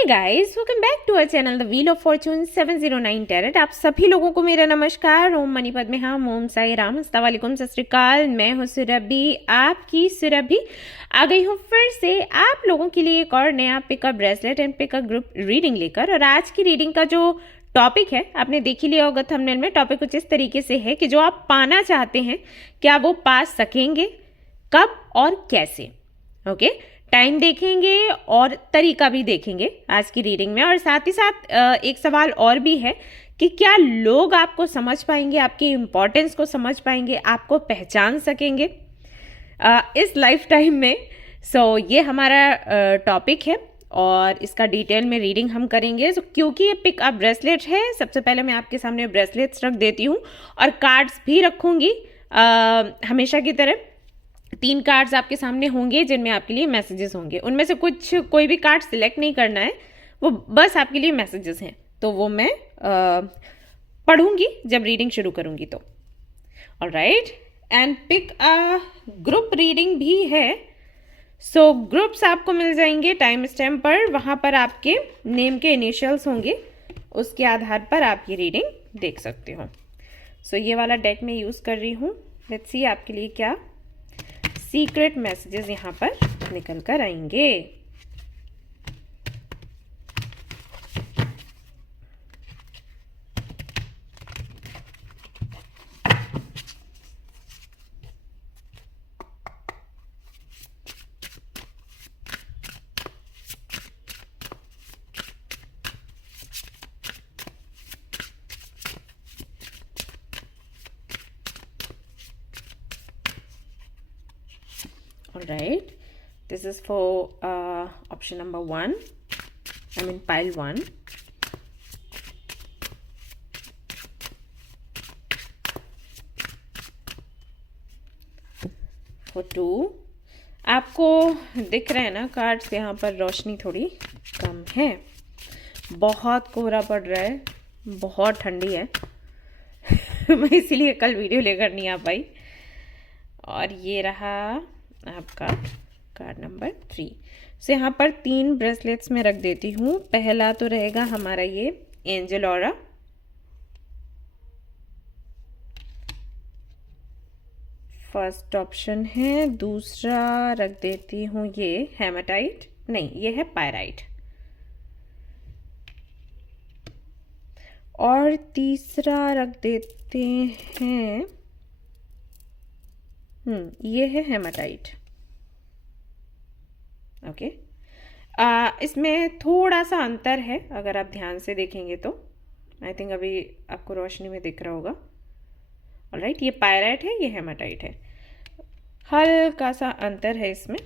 Hey guys, welcome back to our channel the wheel of fortune 709 tarot. आप सभी लोगों को मेरा नमस्कार। ओम मनी पद्मे हम, ओम साई राम, अस्सलाम वालेकुम, सत श्री अकाल। मैं हूँ सुरभि, आपकी सुरभि आ गई हूँ फिर से आप लोगों के लिए एक और नया pickup bracelet and pickup group reading लेकर। और आज की रीडिंग का जो टॉपिक है, आपने देख ही लिया होगा थंबनेल में। टॉपिक कुछ इस तरीके से है कि जो आप पाना चाहते हैं, क्या वो पा सकेंगे, कब और कैसे। ओके, टाइम देखेंगे और तरीका भी देखेंगे आज की रीडिंग में। और साथ ही साथ एक सवाल और भी है कि क्या लोग आपको समझ पाएंगे, आपकी इम्पोर्टेंस को समझ पाएंगे, आपको पहचान सकेंगे इस लाइफ टाइम में। सो ये हमारा टॉपिक है और इसका डिटेल में रीडिंग हम करेंगे। सो क्योंकि ये पिक अप ब्रेसलेट है, सबसे पहले मैं आपके सामने ब्रेसलेट्स रख देती हूँ और कार्ड्स भी रखूँगी हमेशा की तरह। 3 कार्ड्स आपके सामने होंगे जिनमें आपके लिए मैसेजेस होंगे। उनमें से कोई भी कार्ड सिलेक्ट नहीं करना है, वो बस आपके लिए मैसेजेस हैं। तो वो मैं पढ़ूंगी जब रीडिंग शुरू करूंगी तो। Alright, and pick a group reading भी है। सो ग्रुप्स आपको मिल जाएंगे टाइम स्टैम्प पर, वहाँ पर आपके नेम के इनिशियल्स होंगे, उसके आधार पर आप ये रीडिंग देख सकते हो। सो ये वाला डेक मैं यूज़ कर रही हूँ। लेट्स सी आपके लिए क्या सीक्रेट मैसेजेस यहाँ पर निकल कर आएंगे। All right, this is for option number 1. I mean pile 1. For 2, आपको दिख रहे हैं ना कार्ड्स, यहाँ पर रोशनी थोड़ी कम है, बहुत कोहरा पड़ रहा है, बहुत ठंडी है मैं इसीलिए कल वीडियो लेकर नहीं आ पाई। और ये रहा आपका कार्ड नंबर 3। सो यहाँ पर 3 ब्रेसलेट्स में रख देती हूँ। पहला तो रहेगा हमारा ये एंजल ऑरा, फर्स्ट ऑप्शन है। दूसरा रख देती हूँ ये हेमाटाइट, नहीं ये है पायराइट। और तीसरा रख देते हैं ये है हेमाटाइट। ओके, इसमें थोड़ा सा अंतर है अगर आप ध्यान से देखेंगे तो। आई थिंक अभी आपको रोशनी में दिख रहा होगा। ऑलराइट, ये पायराइट है, ये हेमाटाइट है, हल्का सा अंतर है इसमें।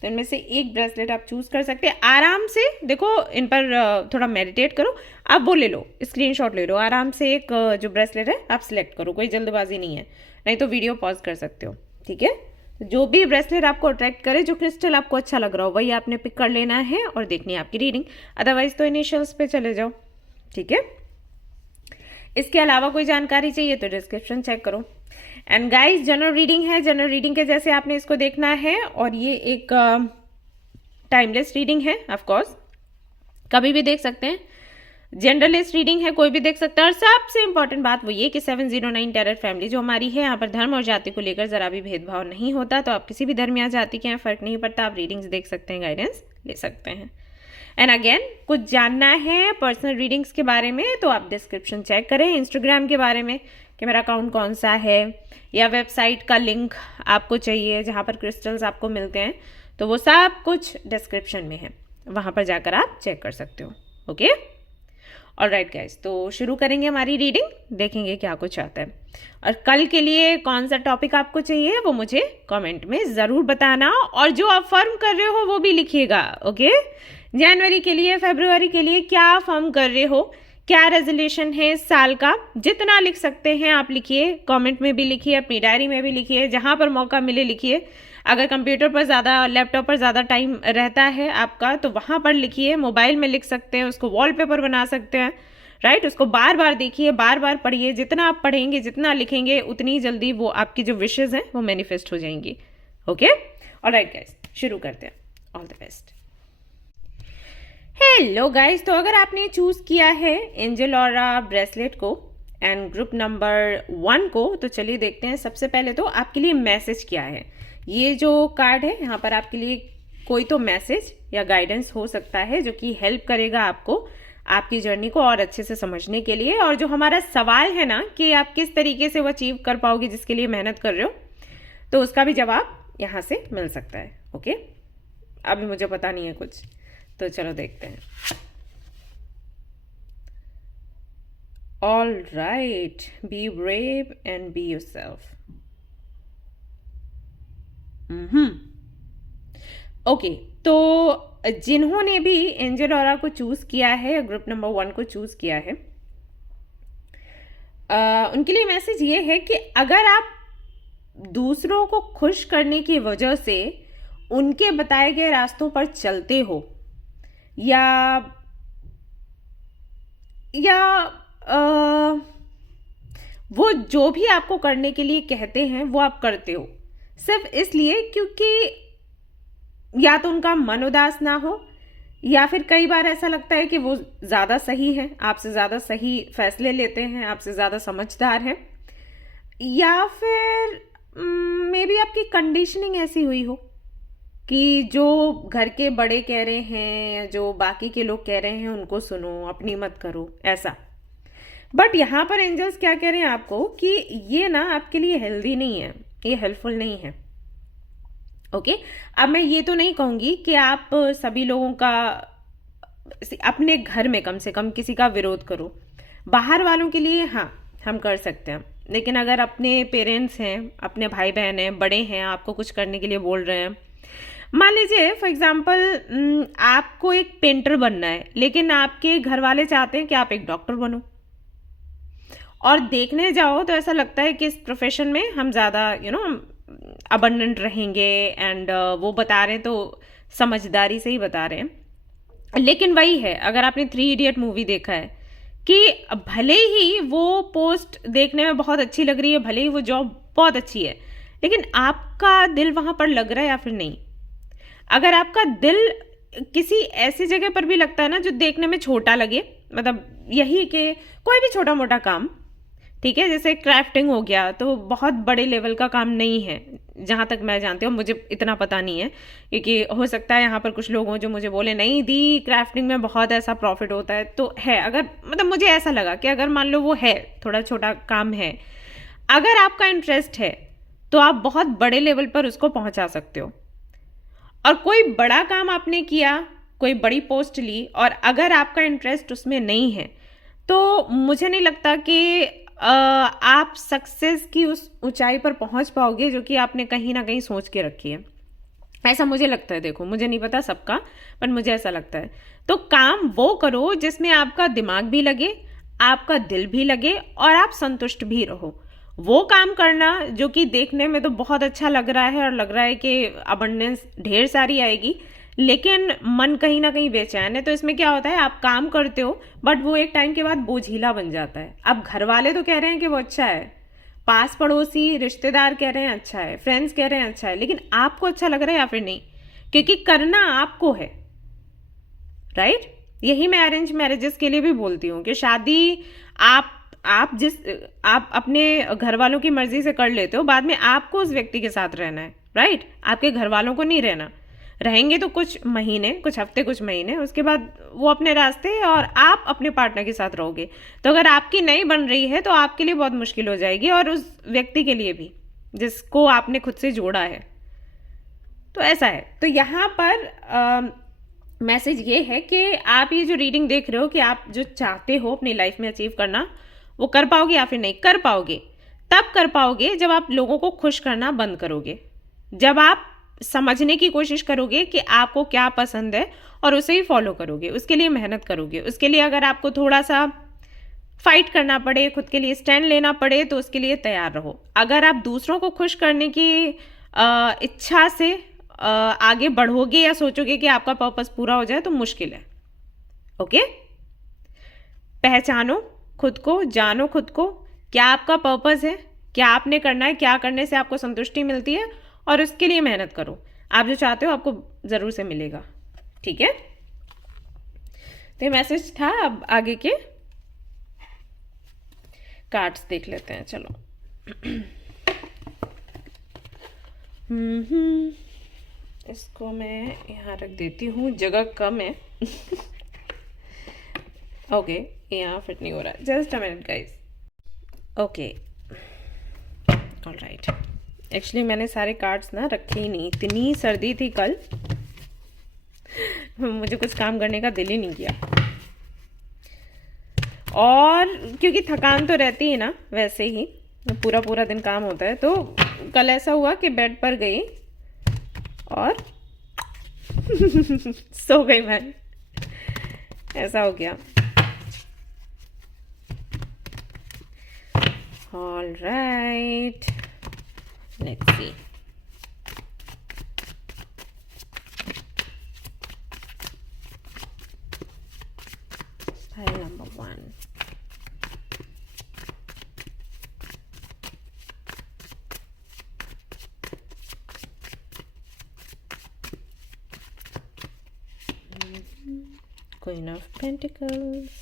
तो इनमें से एक ब्रेसलेट आप चूज कर सकते हैं। आराम से देखो, इन पर थोड़ा मेडिटेट करो। आप वो ले लो, स्क्रीनशॉट ले लो, आराम से एक जो ब्रेसलेट है आप सिलेक्ट करो, कोई जल्दबाजी नहीं है, नहीं तो वीडियो पॉज कर सकते हो। ठीक है, जो भी ब्रेसलेट आपको अट्रैक्ट करे, जो क्रिस्टल आपको अच्छा लग रहा हो, वही आपने पिक कर लेना है और देखनी है आपकी रीडिंग। अदरवाइज तो इनिशियल्स पे चले जाओ। ठीक है, इसके अलावा कोई जानकारी चाहिए तो डिस्क्रिप्शन चेक करो। एंड गाइस, जनरल रीडिंग है, जनरल रीडिंग के जैसे आपने इसको देखना है। और ये एक टाइमलेस रीडिंग है, ऑफ कोर्स कभी भी देख सकते हैं। जनरलिस्ट रीडिंग है, कोई भी देख सकता है। और सबसे इंपॉर्टेंट बात वो ये कि 709 टैरेट फैमिली जो हमारी है, यहाँ पर धर्म और जाति को लेकर जरा भी भेदभाव नहीं होता। तो आप किसी भी धर्म या जाति के हैं, फर्क नहीं पड़ता, आप रीडिंग्स देख सकते हैं, गाइडेंस ले सकते हैं। एंड अगेन, कुछ जानना है पर्सनल रीडिंग्स के बारे में तो आप डिस्क्रिप्शन चेक करें। इंस्टाग्राम के बारे में कि मेरा अकाउंट कौन सा है, या वेबसाइट का लिंक आपको चाहिए जहाँ पर क्रिस्टल्स आपको मिलते हैं, तो वो सब कुछ डिस्क्रिप्शन में है, वहाँ पर जाकर आप चेक कर सकते हो। ओके, ऑलराइट गाइस, तो शुरू करेंगे हमारी रीडिंग, देखेंगे क्या कुछ आता है। और कल के लिए कौन सा टॉपिक आपको चाहिए वो मुझे कमेंट में ज़रूर बताना, और जो आप फर्म कर रहे हो वो भी लिखिएगा। ओके, जनवरी के लिए, फरवरी के लिए क्या फर्म कर रहे हो, क्या रेजोल्यूशन है इस साल का, जितना लिख सकते हैं आप लिखिए, कमेंट में भी लिखिए, अपनी डायरी में भी लिखिए, जहाँ पर मौका मिले लिखिए। अगर कंप्यूटर पर ज़्यादा, लैपटॉप पर ज़्यादा टाइम रहता है आपका तो वहाँ पर लिखिए, मोबाइल में लिख सकते हैं, उसको वॉलपेपर बना सकते हैं। राइट, उसको बार बार देखिए, बार बार पढ़िए। जितना आप पढ़ेंगे, जितना लिखेंगे, उतनी जल्दी वो आपकी जो विशेज़ हैं वो मैनिफेस्ट हो जाएंगी। ओके, ऑलराइट गाइस, शुरू करते हैं। All the best. Hey hello guys, तो अगर आपने चूज किया है एंजल ऑरा ब्रेसलेट को एंड ग्रुप नंबर 1 को, तो चलिए देखते हैं। सबसे पहले तो आपके लिए मैसेज क्या है। ये जो कार्ड है यहाँ पर आपके लिए कोई तो मैसेज या गाइडेंस हो सकता है जो कि हेल्प करेगा आपको आपकी जर्नी को और अच्छे से समझने के लिए। और जो हमारा सवाल है ना कि आप किस तरीके से वो अचीव कर पाओगे जिसके लिए मेहनत कर रहे हो, तो उसका भी जवाब यहाँ से मिल सकता है। ओके, अभी मुझे पता नहीं है कुछ, तो चलो देखते हैं। All right, be brave and be yourself. Okay, तो जिन्होंने भी एंजल ऑरा को चूज किया है, ग्रुप नंबर 1 को चूज किया है, उनके लिए मैसेज ये है कि अगर आप दूसरों को खुश करने की वजह से उनके बताए गए रास्तों पर चलते हो या वो जो भी आपको करने के लिए कहते हैं वो आप करते हो सिर्फ इसलिए क्योंकि या तो उनका मन उदास ना हो, या फिर कई बार ऐसा लगता है कि वो ज़्यादा सही है, आपसे ज़्यादा सही फैसले लेते हैं, आपसे ज़्यादा समझदार हैं, या फिर मे बी आपकी कंडीशनिंग ऐसी हुई हो कि जो घर के बड़े कह रहे हैं या जो बाकी के लोग कह रहे हैं उनको सुनो, अपनी मत करो, ऐसा। बट यहाँ पर एंजल्स क्या कह रहे हैं आपको कि ये ना आपके लिए हेल्दी नहीं है, ये हेल्पफुल नहीं है। ओके, अब मैं ये तो नहीं कहूँगी कि आप सभी लोगों का अपने घर में कम से कम किसी का विरोध करो। बाहर वालों के लिए हाँ हम कर सकते हैं, लेकिन अगर अपने पेरेंट्स हैं, अपने भाई बहन हैं, बड़े हैं, आपको कुछ करने के लिए बोल रहे हैं, मान लीजिए फॉर एग्जाम्पल आपको एक पेंटर बनना है लेकिन आपके घर वाले चाहते हैं कि आप एक डॉक्टर बनो, और देखने जाओ तो ऐसा लगता है कि इस प्रोफेशन में हम ज़्यादा अबंडेंट रहेंगे, एंड वो बता रहे हैं तो समझदारी से ही बता रहे हैं। लेकिन वही है, अगर आपने 3 इडियट मूवी देखा है कि भले ही वो पोस्ट देखने में बहुत अच्छी लग रही है, भले ही वो जॉब बहुत अच्छी है, लेकिन आपका दिल वहाँ पर लग रहा है या फिर नहीं। अगर आपका दिल किसी ऐसी जगह पर भी लगता है ना जो देखने में छोटा लगे, मतलब यही कि कोई भी छोटा मोटा काम, ठीक है, जैसे क्राफ्टिंग हो गया, तो बहुत बड़े लेवल का काम नहीं है जहाँ तक मैं जानती हूँ, मुझे इतना पता नहीं है, क्योंकि हो सकता है यहाँ पर कुछ लोग हों जो मुझे बोले नहीं दी क्राफ्टिंग में बहुत ऐसा प्रॉफिट होता है, तो है, अगर मतलब मुझे ऐसा लगा कि अगर मान लो वो है, थोड़ा छोटा काम है, अगर आपका इंटरेस्ट है तो आप बहुत बड़े लेवल पर उसको पहुँचा सकते हो। और कोई बड़ा काम आपने किया, कोई बड़ी पोस्ट ली, और अगर आपका इंटरेस्ट उसमें नहीं है तो मुझे नहीं लगता कि आप सक्सेस की उस ऊंचाई पर पहुंच पाओगे जो कि आपने कहीं ना कहीं सोच के रखी है। ऐसा मुझे लगता है, देखो मुझे नहीं पता सबका, पर मुझे ऐसा लगता है। तो काम वो करो जिसमें आपका दिमाग भी लगे, आपका दिल भी लगे और आप संतुष्ट भी रहो। वो काम करना जो कि देखने में तो बहुत अच्छा लग रहा है और लग रहा है कि अबंडेंस ढेर सारी आएगी, लेकिन मन कहीं ना कहीं बेचैन है। तो इसमें क्या होता है, आप काम करते हो बट वो एक टाइम के बाद बोझिला बन जाता है। अब घर वाले तो कह रहे हैं कि वो अच्छा है, पास पड़ोसी रिश्तेदार कह रहे हैं अच्छा है, फ्रेंड्स कह रहे हैं अच्छा है, लेकिन आपको अच्छा लग रहा है या फिर नहीं, क्योंकि करना आपको है, राइट। यही मैं अरेंज मैरिजेस के लिए भी बोलती हूँ कि शादी आप अपने घर वालों की मर्जी से कर लेते हो, बाद में आपको उस व्यक्ति के साथ रहना है, राइट। आपके घर वालों को नहीं रहना, रहेंगे तो कुछ महीने, कुछ हफ्ते, कुछ महीने, उसके बाद वो अपने रास्ते और आप अपने पार्टनर के साथ रहोगे। तो अगर आपकी नहीं बन रही है तो आपके लिए बहुत मुश्किल हो जाएगी, और उस व्यक्ति के लिए भी जिसको आपने खुद से जोड़ा है। तो ऐसा है। तो यहाँ पर मैसेज ये है कि आप ये जो रीडिंग देख रहे हो कि आप जो चाहते हो अपनी लाइफ में अचीव करना, वो कर पाओगे या फिर नहीं कर पाओगे। तब कर पाओगे जब आप लोगों को खुश करना बंद करोगे, जब आप समझने की कोशिश करोगे कि आपको क्या पसंद है और उसे ही फॉलो करोगे, उसके लिए मेहनत करोगे। उसके लिए अगर आपको थोड़ा सा फाइट करना पड़े, खुद के लिए स्टैंड लेना पड़े, तो उसके लिए तैयार रहो। अगर आप दूसरों को खुश करने की इच्छा से आगे बढ़ोगे या सोचोगे कि आपका पर्पस पूरा हो जाए, तो मुश्किल है। ओके, पहचानो खुद को, जानो खुद को, क्या आपका पर्पस है, क्या आपने करना है, क्या करने से आपको संतुष्टि मिलती है, और उसके लिए मेहनत करो। आप जो चाहते हो आपको ज़रूर से मिलेगा, ठीक है। तो ये मैसेज था। अब आगे के कार्ड्स देख लेते हैं, चलो। इसको मैं यहाँ रख देती हूँ, जगह कम है। ओके, यहाँ फिट नहीं हो रहा, just a minute guys. Okay, alright. Actually मैंने सारे कार्ड्स ना रखे ही नहीं, इतनी सर्दी थी कल, मुझे कुछ काम करने का दिल ही नहीं किया। और क्योंकि थकान तो रहती है ना, वैसे ही पूरा पूरा दिन काम होता है, तो कल ऐसा हुआ कि बेड पर गई और सो गई मैं, ऐसा हो गया। All right, let's see. Pile number 1. Queen of Pentacles,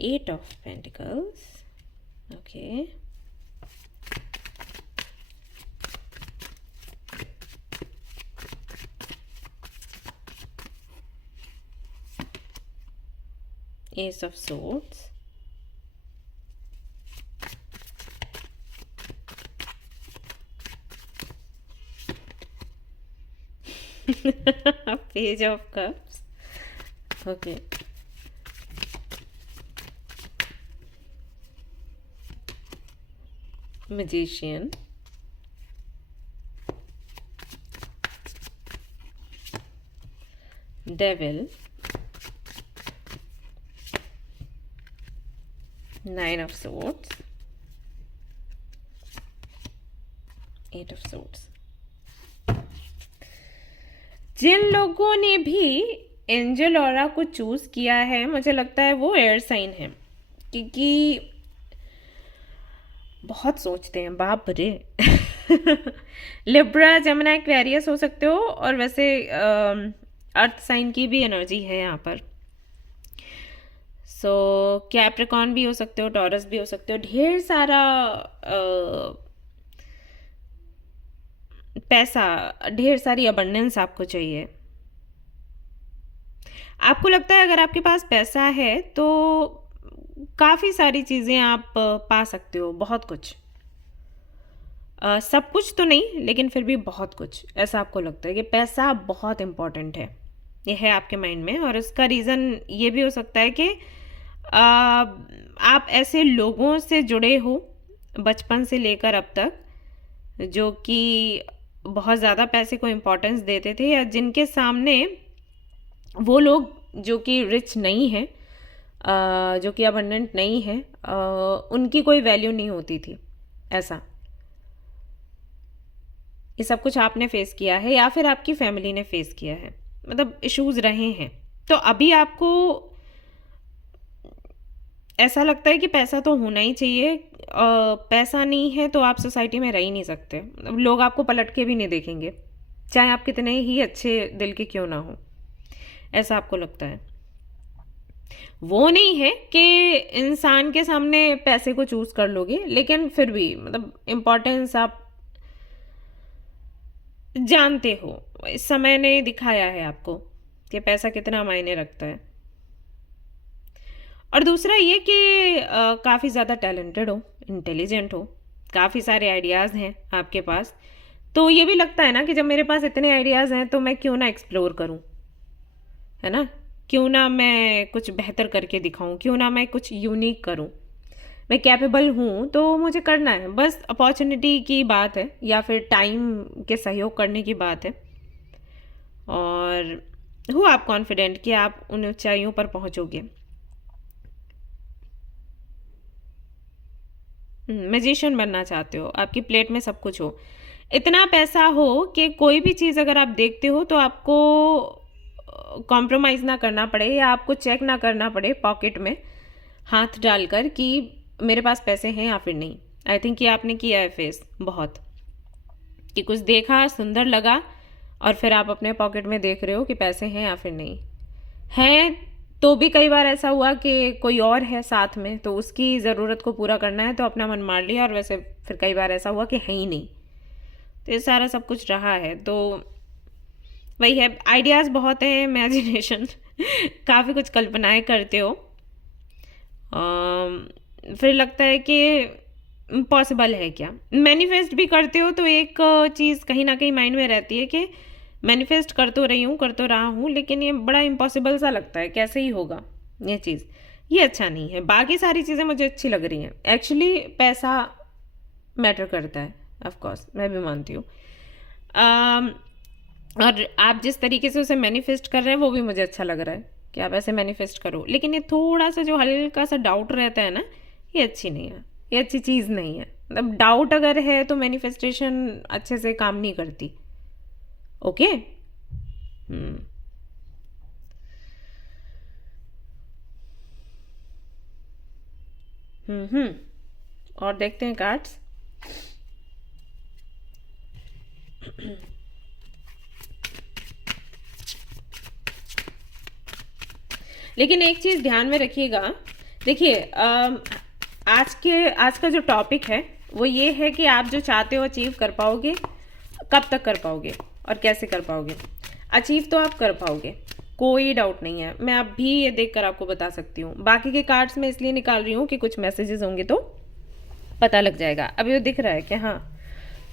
8 of Pentacles, okay. Ace of Swords, Page of Cups, okay. Magician, Devil, 9 of Swords, 8 of Swords. जिन लोगों ने भी एंजल ऑरा को चूज किया है, मुझे लगता है वो एयर साइन है, क्योंकि बहुत सोचते हैं, बाप रे। लिब्रा, जेमिनी, एक्वेरियस हो सकते हो, और वैसे अर्थ साइन की भी एनर्जी है यहाँ पर। सो कैप्रिकॉर्न भी हो सकते हो, टॉरस भी हो सकते हो। ढेर सारा पैसा, ढेर सारी अबंडेंस आपको चाहिए। आपको लगता है अगर आपके पास पैसा है तो काफ़ी सारी चीज़ें आप पा सकते हो, बहुत कुछ। सब कुछ तो नहीं, लेकिन फिर भी बहुत कुछ, ऐसा आपको लगता है कि पैसा बहुत इम्पॉर्टेंट है, ये है आपके माइंड में। और इसका रीज़न ये भी हो सकता है कि आप ऐसे लोगों से जुड़े हो बचपन से लेकर अब तक, जो कि बहुत ज़्यादा पैसे को इम्पोर्टेंस देते थे, या जिनके सामने वो लोग जो कि रिच नहीं है, जो कि अबंडेंट नहीं है, उनकी कोई वैल्यू नहीं होती थी। ऐसा ये सब कुछ आपने फेस किया है, या फिर आपकी फैमिली ने फेस किया है, मतलब इश्यूज रहे हैं। तो अभी आपको ऐसा लगता है कि पैसा तो होना ही चाहिए, पैसा नहीं है तो आप सोसाइटी में रह ही नहीं सकते। लोग आपको पलट के भी नहीं देखेंगे, चाहे आप कितने ही अच्छे दिल के क्यों ना हो, ऐसा आपको लगता है। वो नहीं है कि इंसान के सामने पैसे को चूज कर लोगे, लेकिन फिर भी मतलब इम्पोर्टेंस आप जानते हो, इस समय ने दिखाया है आपको कि पैसा कितना मायने रखता है। और दूसरा ये कि काफ़ी ज़्यादा टैलेंटेड हो, इंटेलिजेंट हो, काफ़ी सारे आइडियाज़ हैं आपके पास। तो ये भी लगता है ना कि जब मेरे पास इतने आइडियाज़ हैं तो मैं क्यों ना एक्सप्लोर करूं, है ना? क्यों ना मैं कुछ बेहतर करके दिखाऊं, क्यों ना मैं कुछ यूनिक करूं। मैं कैपेबल हूँ तो मुझे करना है, बस अपॉर्चुनिटी की बात है या फिर टाइम के सहयोग करने की बात है। और हो आप कॉन्फिडेंट कि आप उन ऊंचाइयों पर पहुंचोगे। मैजिशियन बनना चाहते हो, आपकी प्लेट में सब कुछ हो, इतना पैसा हो कि कोई भी चीज़ अगर आप देखते हो तो आपको कॉम्प्रोमाइज़ ना करना पड़े, या आपको चेक ना करना पड़े पॉकेट में हाथ डालकर कि मेरे पास पैसे हैं या फिर नहीं। आई थिंक ये आपने किया है फेस बहुत, कि कुछ देखा, सुंदर लगा, और फिर आप अपने पॉकेट में देख रहे हो कि पैसे हैं या फिर नहीं हैं। तो भी कई बार ऐसा हुआ कि कोई और है साथ में, तो उसकी ज़रूरत को पूरा करना है तो अपना मन मार लिया, और वैसे फिर कई बार ऐसा हुआ कि है ही नहीं। तो ये सारा सब कुछ रहा है। तो वही है, आइडियाज़ बहुत हैं, इमेजिनेशन काफ़ी कुछ कल्पनाएं करते हो। फिर लगता है कि पॉसिबल है क्या। मैनिफेस्ट भी करते हो तो एक चीज़ कहीं ना कहीं माइंड में रहती है कि मैनिफेस्ट कर तो रही हूँ, कर तो रहा हूँ, लेकिन ये बड़ा इम्पॉसिबल सा लगता है, कैसे ही होगा ये चीज़। ये अच्छा नहीं है। बाकी सारी चीज़ें मुझे अच्छी लग रही हैं। एक्चुअली पैसा मैटर करता है, ऑफ कोर्स मैं भी मानती हूँ। और आप जिस तरीके से उसे मैनिफेस्ट कर रहे हैं वो भी मुझे अच्छा लग रहा है कि आप ऐसे मैनिफेस्ट करो। लेकिन ये थोड़ा सा जो हल्का सा डाउट रहता है ना, ये अच्छी नहीं है, ये अच्छी चीज़ नहीं है। मतलब डाउट अगर है तो मैनिफेस्टेशन अच्छे से काम नहीं करती। ओके। हम्म और देखते हैं कार्ड्स। लेकिन एक चीज़ ध्यान में रखिएगा। देखिए, आज का जो टॉपिक है वो ये है कि आप जो चाहते हो अचीव कर पाओगे, कब तक कर पाओगे और कैसे कर पाओगे। अचीव तो आप कर पाओगे, कोई डाउट नहीं है। मैं अभी ये देखकर आपको बता सकती हूँ। बाकी के कार्ड्स मैं इसलिए निकाल रही हूँ कि कुछ मैसेजेस होंगे तो पता लग जाएगा। अभी वो दिख रहा है कि हाँ,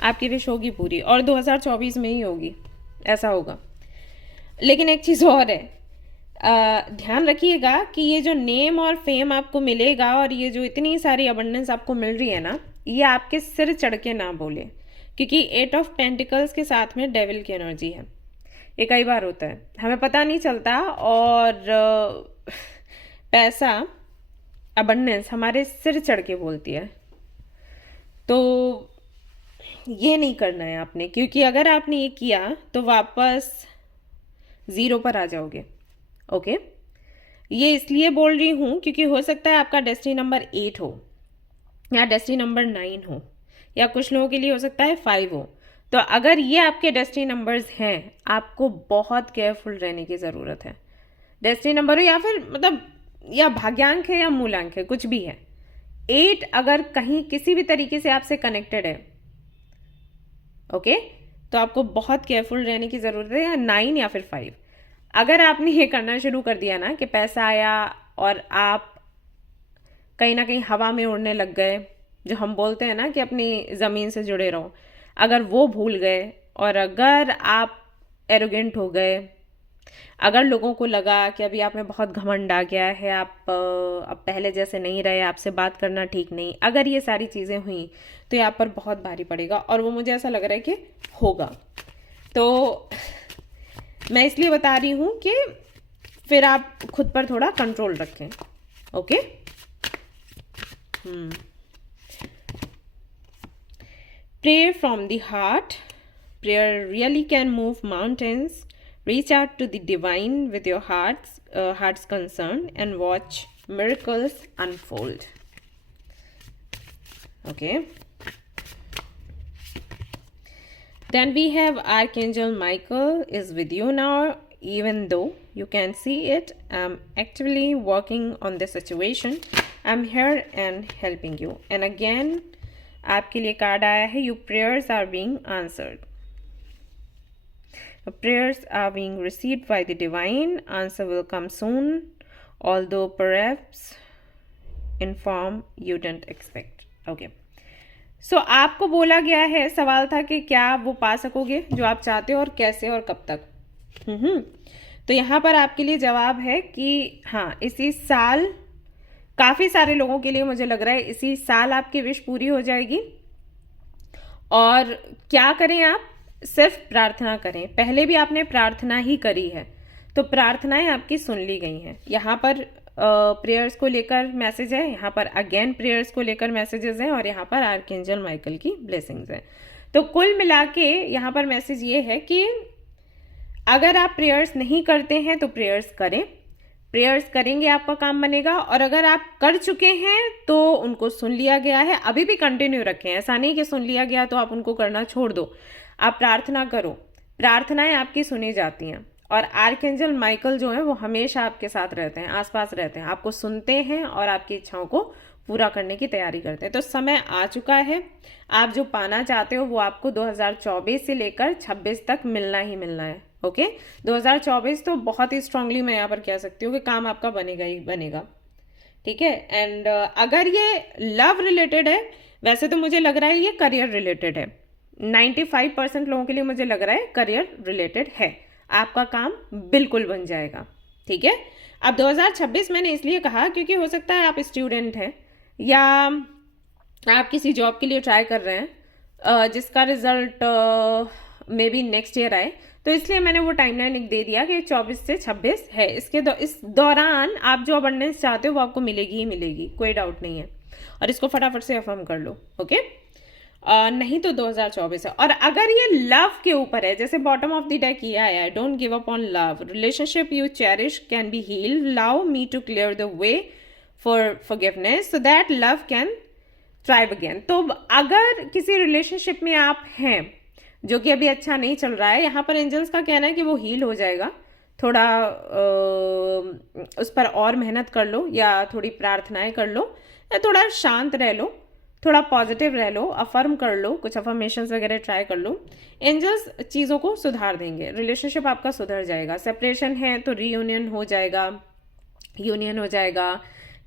आपकी विश होगी पूरी, और 2024 में ही होगी, ऐसा होगा। लेकिन एक चीज़ और है, ध्यान रखिएगा कि ये जो नेम और फेम आपको मिलेगा और ये जो इतनी सारी अबंडेंस आपको मिल रही है ना, ये आपके सिर चढ़ के ना बोले, क्योंकि 8 ऑफ पेंटिकल्स के साथ में डेविल की एनर्जी है। ये कई बार होता है, हमें पता नहीं चलता, और पैसा, अबंडेंस हमारे सिर चढ़ के बोलती है। तो ये नहीं करना है आपने, क्योंकि अगर आपने ये किया तो वापस ज़ीरो पर आ जाओगे। ओके। ये इसलिए बोल रही हूँ क्योंकि हो सकता है आपका डेस्टिनी नंबर 8 हो, या डेस्टिनी नंबर 9 हो, या कुछ लोगों के लिए हो सकता है 5 हो। तो अगर ये आपके डेस्टिनी नंबर्स हैं, आपको बहुत केयरफुल रहने की ज़रूरत है। डेस्टिनी नंबर हो या फिर मतलब या भाग्यांक है या मूलांक है, कुछ भी है, 8 अगर कहीं किसी भी तरीके से आपसे कनेक्टेड है, ओके, तो आपको बहुत केयरफुल रहने की ज़रूरत है। या 9 या फिर 5, अगर आपने ये करना शुरू कर दिया ना कि पैसा आया और आप कहीं ना कहीं हवा में उड़ने लग गए, जो हम बोलते हैं ना कि अपनी ज़मीन से जुड़े रहो, अगर वो भूल गए, और अगर आप एरोगेंट हो गए, अगर लोगों को लगा कि अभी आप में बहुत घमंड आ गया है, आप अब पहले जैसे नहीं रहे, आपसे बात करना ठीक नहीं, अगर ये सारी चीज़ें हुई तो ये आप पर बहुत भारी पड़ेगा, और वो मुझे ऐसा लग रहा है कि होगा। तो मैं इसलिए बता रही हूँ कि फिर आप खुद पर थोड़ा कंट्रोल रखें। Okay. Prayer from the heart. Prayer really can move mountains. Reach out to the divine with your heart's concern, and watch miracles unfold. Okay. Then we have Archangel Michael is with you now, even though you can see it. I'm actively working on this situation. I'm here and helping you. And again, आपके लिए card आया है, your prayers are being answered. The prayers are being received by the divine. Answer will come soon, although perhaps in form you didn't expect. Okay. So आपको बोला गया है, सवाल था कि क्या आप वो पा सकोगे जो आप चाहते हो, और कैसे और कब तक। तो यहाँ पर आपके लिए जवाब है कि हाँ, इसी साल काफ़ी सारे लोगों के लिए मुझे लग रहा है इसी साल आपकी विश पूरी हो जाएगी। और क्या करें, आप सिर्फ प्रार्थना करें। पहले भी आपने प्रार्थना ही करी है, तो प्रार्थनाएं आपकी सुन ली गई हैं। यहाँ पर प्रेयर्स को लेकर मैसेज है, यहाँ पर अगेन प्रेयर्स को लेकर मैसेजेस हैं, और यहाँ पर आर्कएंजल माइकल की ब्लेसिंग्स हैं। तो कुल मिला के यहाँ पर मैसेज ये है कि अगर आप प्रेयर्स नहीं करते हैं तो प्रेयर्स करें। प्रेयर्स करेंगे, आपका काम बनेगा। और अगर आप कर चुके हैं तो उनको सुन लिया गया है, अभी भी कंटिन्यू रखें। ऐसा नहीं कि सुन लिया गया तो आप उनको करना छोड़ दो। आप प्रार्थना करो, प्रार्थनाएं आपकी सुनी जाती हैं। और आर्कएंजल माइकल जो है वो हमेशा आपके साथ रहते हैं, आसपास रहते हैं, आपको सुनते हैं और आपकी इच्छाओं को पूरा करने की तैयारी करते हैं। तो समय आ चुका है, आप जो पाना चाहते हो वो आपको 2024 से लेकर 26 तक मिलना ही मिलना है। ओके, 2024 तो बहुत ही स्ट्रांगली मैं यहाँ पर कह सकती हूँ कि काम आपका बनेगा ही बनेगा। ठीक है, एंड अगर ये लव रिलेटेड है, वैसे तो मुझे लग रहा है ये करियर रिलेटेड है। 95% लोगों के लिए मुझे लग रहा है करियर रिलेटेड है, आपका काम बिल्कुल बन जाएगा। ठीक है, अब 2026 मैंने इसलिए कहा क्योंकि हो सकता है आप स्टूडेंट हैं या आप किसी जॉब के लिए ट्राई कर रहे हैं जिसका result may be next year आए, तो इसलिए मैंने वो टाइमलाइन दे दिया कि 24 से 26 है। इस दौरान आप जो अबंडेंस चाहते हो वो आपको मिलेगी ही मिलेगी, कोई डाउट नहीं है। और इसको फटाफट से अफर्म कर लो। ओके, नहीं तो 2024 है। और अगर ये लव के ऊपर है, जैसे बॉटम ऑफ द डेक ये आया है, don't give up on love, relationship you cherish can be healed, allow me to clear the way for forgiveness so that love can thrive again. तो अगर किसी रिलेशनशिप में आप हैं जो कि अभी अच्छा नहीं चल रहा है, यहाँ पर एंजल्स का कहना है कि वो हील हो जाएगा। थोड़ा उस पर और मेहनत कर लो, या थोड़ी प्रार्थनाएं कर लो, या थोड़ा शांत रह लो, थोड़ा पॉजिटिव रह लो, अफर्म कर लो, कुछ अफर्मेशंस वगैरह ट्राई कर लो। एंजल्स चीज़ों को सुधार देंगे, रिलेशनशिप आपका सुधर जाएगा। सेपरेशन है तो रीयूनियन हो जाएगा, यूनियन हो जाएगा।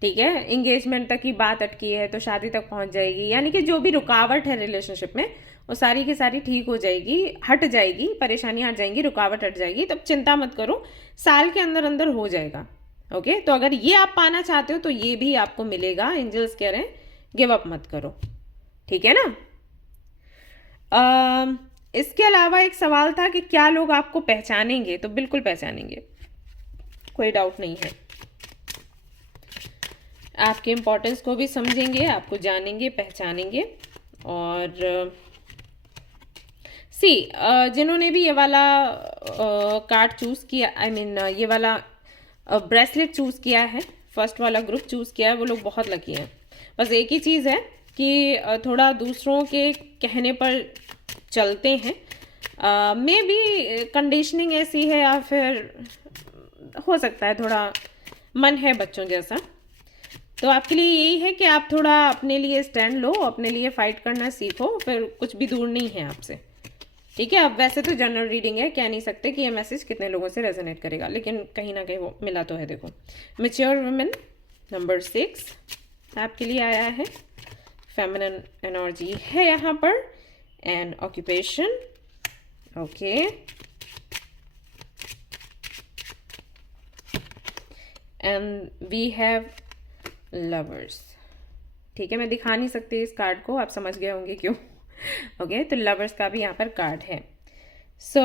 ठीक है, इंगेजमेंट तक की बात अटकी है तो शादी तक पहुंच जाएगी। यानी कि जो भी रुकावट है रिलेशनशिप में वो सारी की सारी ठीक हो जाएगी, हट जाएगी, परेशानी हट जाएंगी, रुकावट हट जाएगी। तब चिंता मत करो, साल के अंदर अंदर हो जाएगा। ओके, तो अगर ये आप पाना चाहते हो तो ये भी आपको मिलेगा। एंजल्स कह रहे हैं गिव अप मत करो। ठीक है ना। इसके अलावा एक सवाल था कि क्या लोग आपको पहचानेंगे, तो बिल्कुल पहचानेंगे, कोई डाउट नहीं है। आपके इम्पोर्टेंस को भी समझेंगे, आपको जानेंगे, पहचानेंगे। और जिन्होंने भी ये वाला कार्ड चूज किया, ये वाला ब्रेसलेट चूज किया है, फर्स्ट वाला ग्रुप चूज किया है, वो लोग बहुत लकी हैं। बस एक ही चीज़ है कि थोड़ा दूसरों के कहने पर चलते हैं। मे बी कंडीशनिंग ऐसी है, या फिर हो सकता है थोड़ा मन है बच्चों जैसा। तो आपके लिए यही है कि आप थोड़ा अपने लिए स्टैंड लो, अपने लिए फाइट करना सीखो, फिर कुछ भी दूर नहीं है आपसे। ठीक है, अब वैसे तो जनरल रीडिंग है, कह नहीं सकते कि ये मैसेज कितने लोगों से रेजोनेट करेगा, लेकिन कहीं ना कहीं वो मिला तो है। देखो, मैच्योर वुमेन नंबर 6 आपके लिए आया है, फेमिनिन एनर्जी है यहाँ पर, and occupation. Okay, and we have lovers. ठीक है, मैं दिखा नहीं सकती इस कार्ड को, आप समझ गए होंगे क्यों। ओके, तो लवर्स का भी यहाँ पर कार्ड है। सो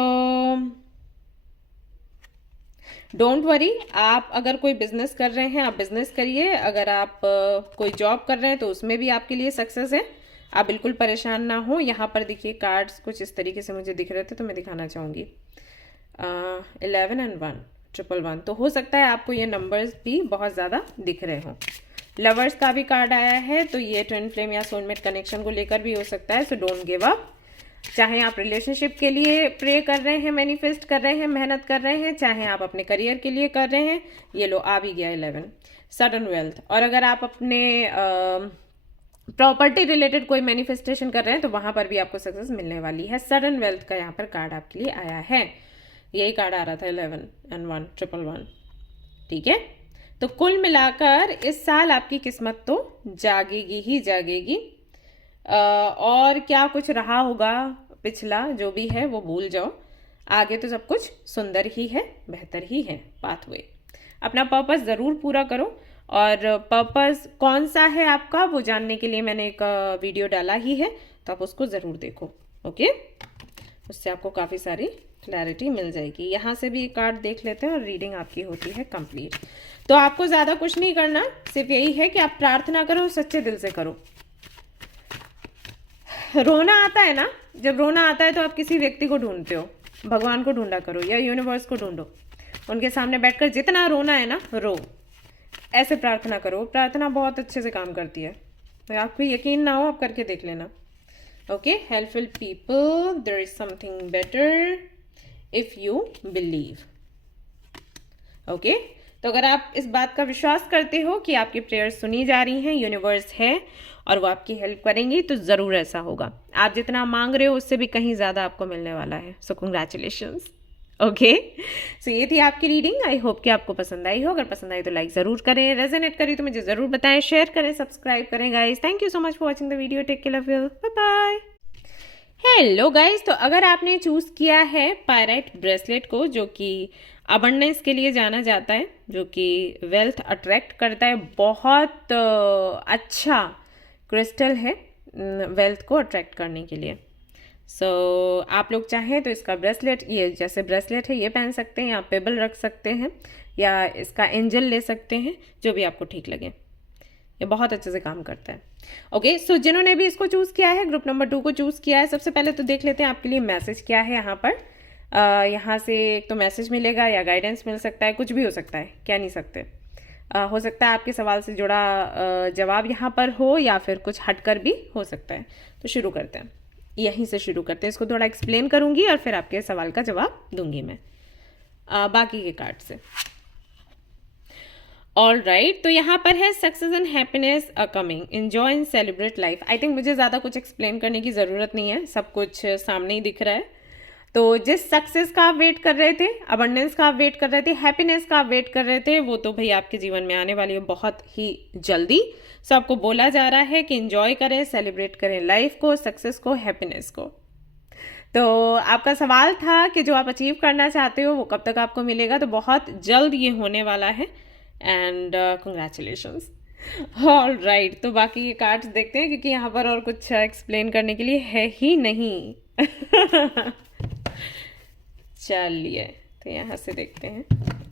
डोंट वरी, आप अगर कोई बिजनेस कर रहे हैं आप बिजनेस करिए, अगर आप कोई जॉब कर रहे हैं तो उसमें भी आपके लिए सक्सेस है, आप बिल्कुल परेशान ना हो। यहाँ पर देखिए कार्ड्स कुछ इस तरीके से मुझे दिख रहे थे तो मैं दिखाना चाहूँगी। 11 and 1 111, तो हो सकता है आपको ये नंबर्स भी बहुत ज़्यादा दिख रहे हों। लवर्स का भी कार्ड आया है, तो ये ट्विन फ्लेम या सोलमेट कनेक्शन को लेकर भी हो सकता है। सो डोंट गिव अप, चाहे आप रिलेशनशिप के लिए प्रे कर रहे हैं, मैनिफेस्ट कर रहे हैं, मेहनत कर रहे हैं, चाहे आप अपने करियर के लिए कर रहे हैं। ये लो आ भी गया 11, सडन वेल्थ। और अगर आप अपने प्रॉपर्टी रिलेटेड कोई मैनिफेस्टेशन कर रहे हैं तो वहां पर भी आपको सक्सेस मिलने वाली है। सडन वेल्थ का यहाँ पर कार्ड आपके लिए आया है, यही कार्ड आ रहा था 11 and 1 111। ठीक है, तो कुल मिलाकर इस साल आपकी किस्मत तो जागेगी ही जागेगी। और क्या कुछ रहा होगा पिछला जो भी है वो भूल जाओ, आगे तो सब कुछ सुंदर ही है, बेहतर ही है पाथवे। अपना पर्पस ज़रूर पूरा करो, और पर्पस कौन सा है आपका वो जानने के लिए मैंने एक वीडियो डाला ही है, तो आप उसको ज़रूर देखो। ओके, उससे आपको काफ़ी सारी क्लैरिटी मिल जाएगी। यहाँ से भी एक कार्ड देख लेते हैं और रीडिंग आपकी होती है कंप्लीट। तो आपको ज़्यादा कुछ नहीं करना, सिर्फ यही है कि आप प्रार्थना करो, सच्चे दिल से करो। रोना आता है ना, जब रोना आता है तो आप किसी व्यक्ति को ढूंढते हो, भगवान को ढूंढा करो या यूनिवर्स को ढूंढो, उनके सामने बैठकर जितना रोना है ना रो, ऐसे प्रार्थना करो। प्रार्थना बहुत अच्छे से काम करती है, तो आपको यकीन ना हो आप करके देख लेना। Okay, helpful people, there is something better if you believe. Okay, तो अगर आप इस बात का विश्वास करते हो कि आपकी प्रेयर्स सुनी जा रही हैं, यूनिवर्स है और वो आपकी हेल्प करेंगी, तो ज़रूर ऐसा होगा। आप जितना मांग रहे हो उससे भी कहीं ज़्यादा आपको मिलने वाला है। सो कंग्रेचुलेशंस। ओके, सो ये थी आपकी रीडिंग। आई होप कि आपको पसंद आई हो। अगर पसंद आई तो लाइक ज़रूर करें, रेजोनेट करी तो मुझे ज़रूर बताएं, शेयर करें, सब्सक्राइब करें guys. Thank you so much for watching the video. Take care, love you, bye bye. Hello guys, तो अगर आपने चूज़ किया है पायराइट ब्रेसलेट को, जो कि अबंडेंस के लिए जाना जाता है, जो कि वेल्थ अट्रैक्ट करता है, बहुत अच्छा क्रिस्टल है वेल्थ को अट्रैक्ट करने के लिए। सो आप लोग चाहें तो इसका ब्रेसलेट, ये जैसे ब्रेसलेट है ये पहन सकते हैं, या पेबल रख सकते हैं, या इसका एंजल ले सकते हैं, जो भी आपको ठीक लगे। ये बहुत अच्छे से काम करता है। ओके, सो जिन्होंने भी इसको चूज़ किया है, ग्रुप नंबर 2 को चूज़ किया है, सबसे पहले तो देख लेते हैं आपके लिए मैसेज क्या है यहाँ पर। यहाँ से एक तो मैसेज मिलेगा या गाइडेंस मिल सकता है, कुछ भी हो सकता है, कह नहीं सकते। हो सकता है आपके सवाल से जुड़ा जवाब यहाँ पर हो, या फिर कुछ हटकर भी हो सकता है। तो शुरू करते हैं, यहीं से शुरू करते हैं। इसको थोड़ा एक्सप्लेन करूँगी और फिर आपके सवाल का जवाब दूंगी मैं बाकी के कार्ड से। ऑल राइट, तो यहाँ पर है success and happiness a coming, enjoy and celebrate life. I think मुझे ज़्यादा कुछ एक्सप्लेन करने की ज़रूरत नहीं है, सब कुछ सामने ही दिख रहा है। तो जिस सक्सेस का आप वेट कर रहे थे, अबंडेंस का आप वेट कर रहे थे, हैप्पीनेस का आप वेट कर रहे थे, वो तो भाई आपके जीवन में आने वाली है बहुत ही जल्दी। सो आपको बोला जा रहा है कि एंजॉय करें, सेलिब्रेट करें लाइफ को, सक्सेस को, हैप्पीनेस को। तो आपका सवाल था कि जो आप अचीव करना चाहते हो वो कब तक आपको मिलेगा, तो बहुत जल्द ये होने वाला है। And congratulations. ऑल राइट, तो बाकी ये कार्ड्स देखते हैं, क्योंकि यहाँ पर और कुछ एक्सप्लेन करने के लिए है ही नहीं। चलिए, तो यहाँ से देखते हैं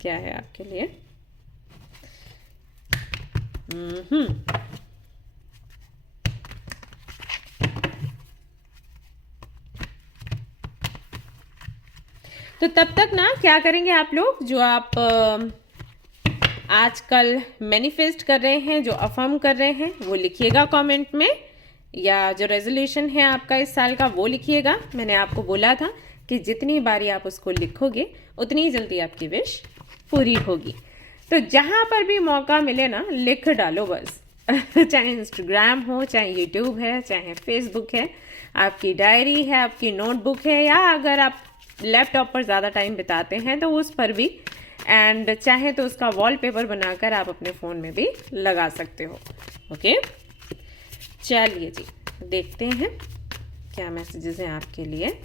क्या है आपके लिए। तो तब तक ना क्या करेंगे आप लोग, जो आप आजकल मैनिफेस्ट कर रहे हैं, जो अफर्म कर रहे हैं, वो लिखिएगा कमेंट में, या जो रेजोल्यूशन है आपका इस साल का वो लिखिएगा। मैंने आपको बोला था कि जितनी बारी आप उसको लिखोगे उतनी जल्दी आपकी विश पूरी होगी। तो जहाँ पर भी मौका मिले ना, लिख डालो बस। चाहे इंस्टाग्राम हो, चाहे यूट्यूब है, चाहे फेसबुक है, आपकी डायरी है, आपकी नोटबुक है, या अगर आप लैपटॉप पर ज़्यादा टाइम बिताते हैं तो उस पर भी, एंड चाहे तो उसका वॉलपेपर बनाकर आप अपने फ़ोन में भी लगा सकते हो। ओके, चलिए जी, देखते हैं क्या मैसेजेस हैं आपके लिए।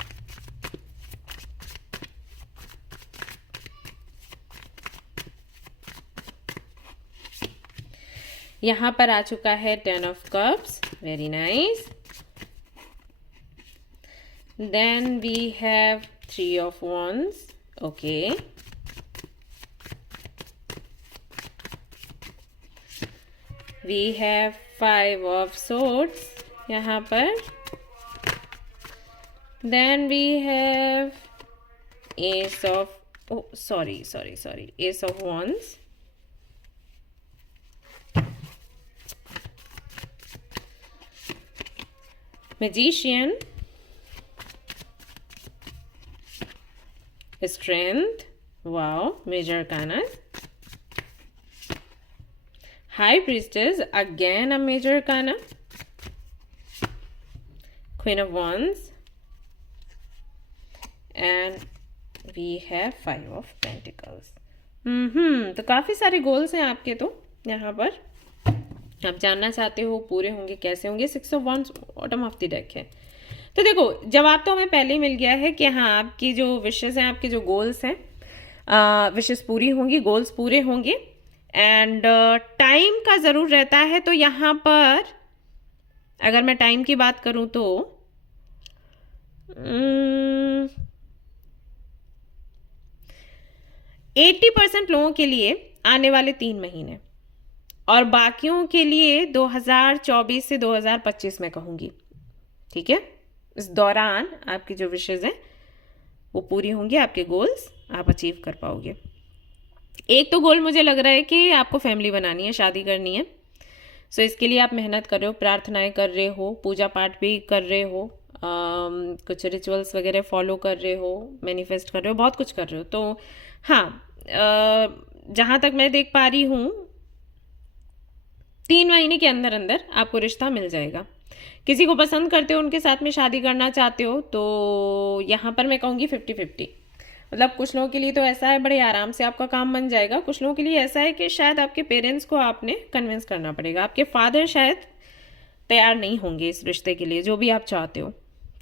यहाँ पर आ चुका है 10 of cups, very nice. Then we have 3 of wands, okay. We have 5 of swords यहाँ पर। देन वी हैव ace of, sorry, ace of wands। Magician, strength, wow, major arcana, high priestess, again a major arcana, queen of wands, and we have 5 of pentacles। तो काफ़ी सारे goals हैं आपके तो यहाँ पर, आप जानना चाहते हो पूरे होंगे कैसे होंगे। 6 of wands bottom of the deck है। तो देखो, जवाब तो हमें पहले ही मिल गया है कि हाँ, आपकी जो विशेस हैं, आपके जो गोल्स हैं, विशेस पूरी होंगी, गोल्स पूरे होंगे, एंड टाइम का ज़रूर रहता है। तो यहाँ पर अगर मैं टाइम की बात करूँ तो 80% लोगों के लिए आने वाले 3 महीने, और बाकियों के लिए 2024 से 2025 में कहूँगी, ठीक है। इस दौरान आपकी जो विशेज़ हैं वो पूरी होंगी, आपके गोल्स आप अचीव कर पाओगे। एक तो गोल मुझे लग रहा है कि आपको फैमिली बनानी है, शादी करनी है। सो इसके लिए आप मेहनत कर रहे हो, प्रार्थनाएं कर रहे हो, पूजा पाठ भी कर रहे हो, कुछ रिचुअल्स वगैरह फॉलो कर रहे हो, मैनिफेस्ट कर रहे हो, बहुत कुछ कर रहे हो। तो हाँ, जहाँ तक मैं देख पा रही हूँ 3 महीने के अंदर अंदर आपको रिश्ता मिल जाएगा। किसी को पसंद करते हो, उनके साथ में शादी करना चाहते हो, तो यहाँ पर मैं कहूँगी 50-50। मतलब कुछ लोगों के लिए तो ऐसा है बड़े आराम से आपका काम बन जाएगा, कुछ लोगों के लिए ऐसा है कि शायद आपके पेरेंट्स को आपने कन्विंस करना पड़ेगा, आपके फादर शायद तैयार नहीं होंगे इस रिश्ते के लिए, जो भी आप चाहते हो।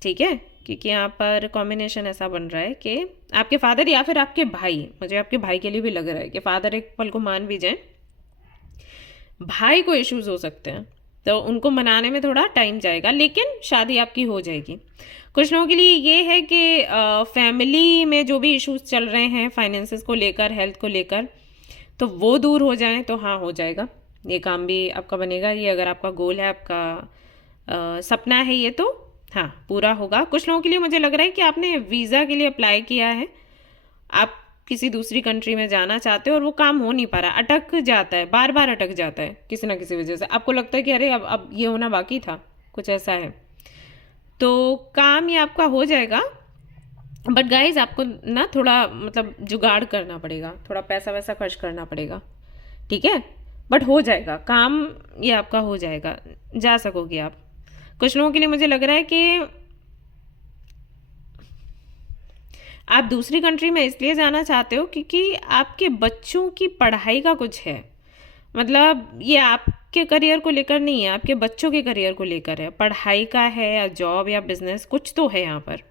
ठीक है, क्योंकि यहाँ पर कॉम्बिनेशन ऐसा बन रहा है कि आपके फादर या फिर आपके भाई, मुझे आपके भाई के लिए भी लग रहा है कि फादर एक पल को मान भी जाए, भाई को इश्यूज हो सकते हैं, तो उनको मनाने में थोड़ा टाइम जाएगा, लेकिन शादी आपकी हो जाएगी। कुछ लोगों के लिए ये है कि फैमिली में जो भी इश्यूज चल रहे हैं फाइनेंसेस को लेकर, हेल्थ को लेकर, तो वो दूर हो जाएं तो हाँ हो जाएगा, ये काम भी आपका बनेगा। ये अगर आपका गोल है, आपका सपना है ये, तो हाँ पूरा होगा। कुछ लोगों के लिए मुझे लग रहा है कि आपने वीज़ा के लिए अप्लाई किया है, आप किसी दूसरी कंट्री में जाना चाहते हो और वो काम हो नहीं पा रहा, अटक जाता है, बार बार अटक जाता है किसी ना किसी वजह से। आपको लगता है कि अरे अब ये होना बाकी था, कुछ ऐसा है, तो काम ये आपका हो जाएगा। बट गाइज आपको ना थोड़ा मतलब जुगाड़ करना पड़ेगा, थोड़ा पैसा वैसा खर्च करना पड़ेगा, ठीक है, बट हो जाएगा काम, ये आपका हो जाएगा, जा सकोगे आप। कुछ लोगों के लिए मुझे लग रहा है कि आप दूसरी कंट्री में इसलिए जाना चाहते हो क्योंकि आपके बच्चों की पढ़ाई का कुछ है, मतलब ये आपके करियर को लेकर नहीं है, आपके बच्चों के करियर को लेकर है, पढ़ाई का है या जॉब या बिजनेस, कुछ तो है यहाँ पर।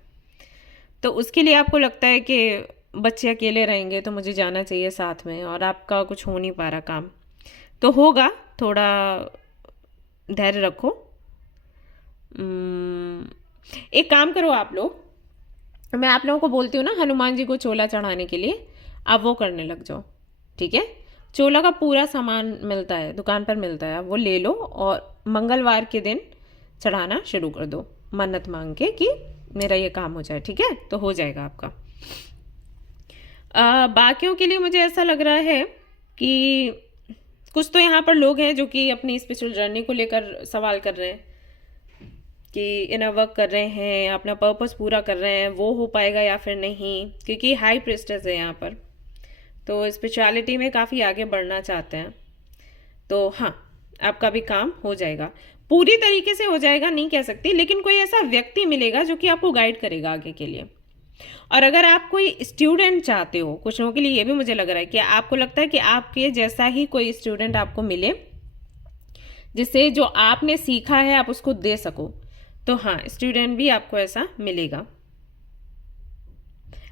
तो उसके लिए आपको लगता है कि बच्चे अकेले रहेंगे तो मुझे जाना चाहिए साथ में, और आपका कुछ हो नहीं पा रहा काम, तो होगा, थोड़ा धैर्य रखो। एक काम करो आप लोग, मैं आप लोगों को बोलती हूँ ना हनुमान जी को चोला चढ़ाने के लिए, आप वो करने लग जाओ, ठीक है। चोला का पूरा सामान मिलता है, दुकान पर मिलता है, आप वो ले लो और मंगलवार के दिन चढ़ाना शुरू कर दो, मन्नत मांग के कि मेरा ये काम हो जाए, ठीक है, तो हो जाएगा आपका। बाकियों के लिए मुझे ऐसा लग रहा है कि कुछ तो यहाँ पर लोग हैं जो कि अपनी स्पिरिचुअल जर्नी को लेकर सवाल कर रहे हैं कि इनर वर्क कर रहे हैं, अपना पर्पस पूरा कर रहे हैं, वो हो पाएगा या फिर नहीं, क्योंकि हाई प्रिस्टेस है यहाँ पर, तो स्पिरिचुअलिटी में काफ़ी आगे बढ़ना चाहते हैं, तो हाँ आपका भी काम हो जाएगा। पूरी तरीके से हो जाएगा नहीं कह सकती, लेकिन कोई ऐसा व्यक्ति मिलेगा जो कि आपको गाइड करेगा आगे के लिए। और अगर आप कोई स्टूडेंट चाहते हो, कुछ लोगों के लिए ये भी मुझे लग रहा है कि आपको लगता है कि आपके जैसा ही कोई स्टूडेंट आपको मिले, जिससे जो आपने सीखा है आप उसको दे सको, तो हाँ स्टूडेंट भी आपको ऐसा मिलेगा।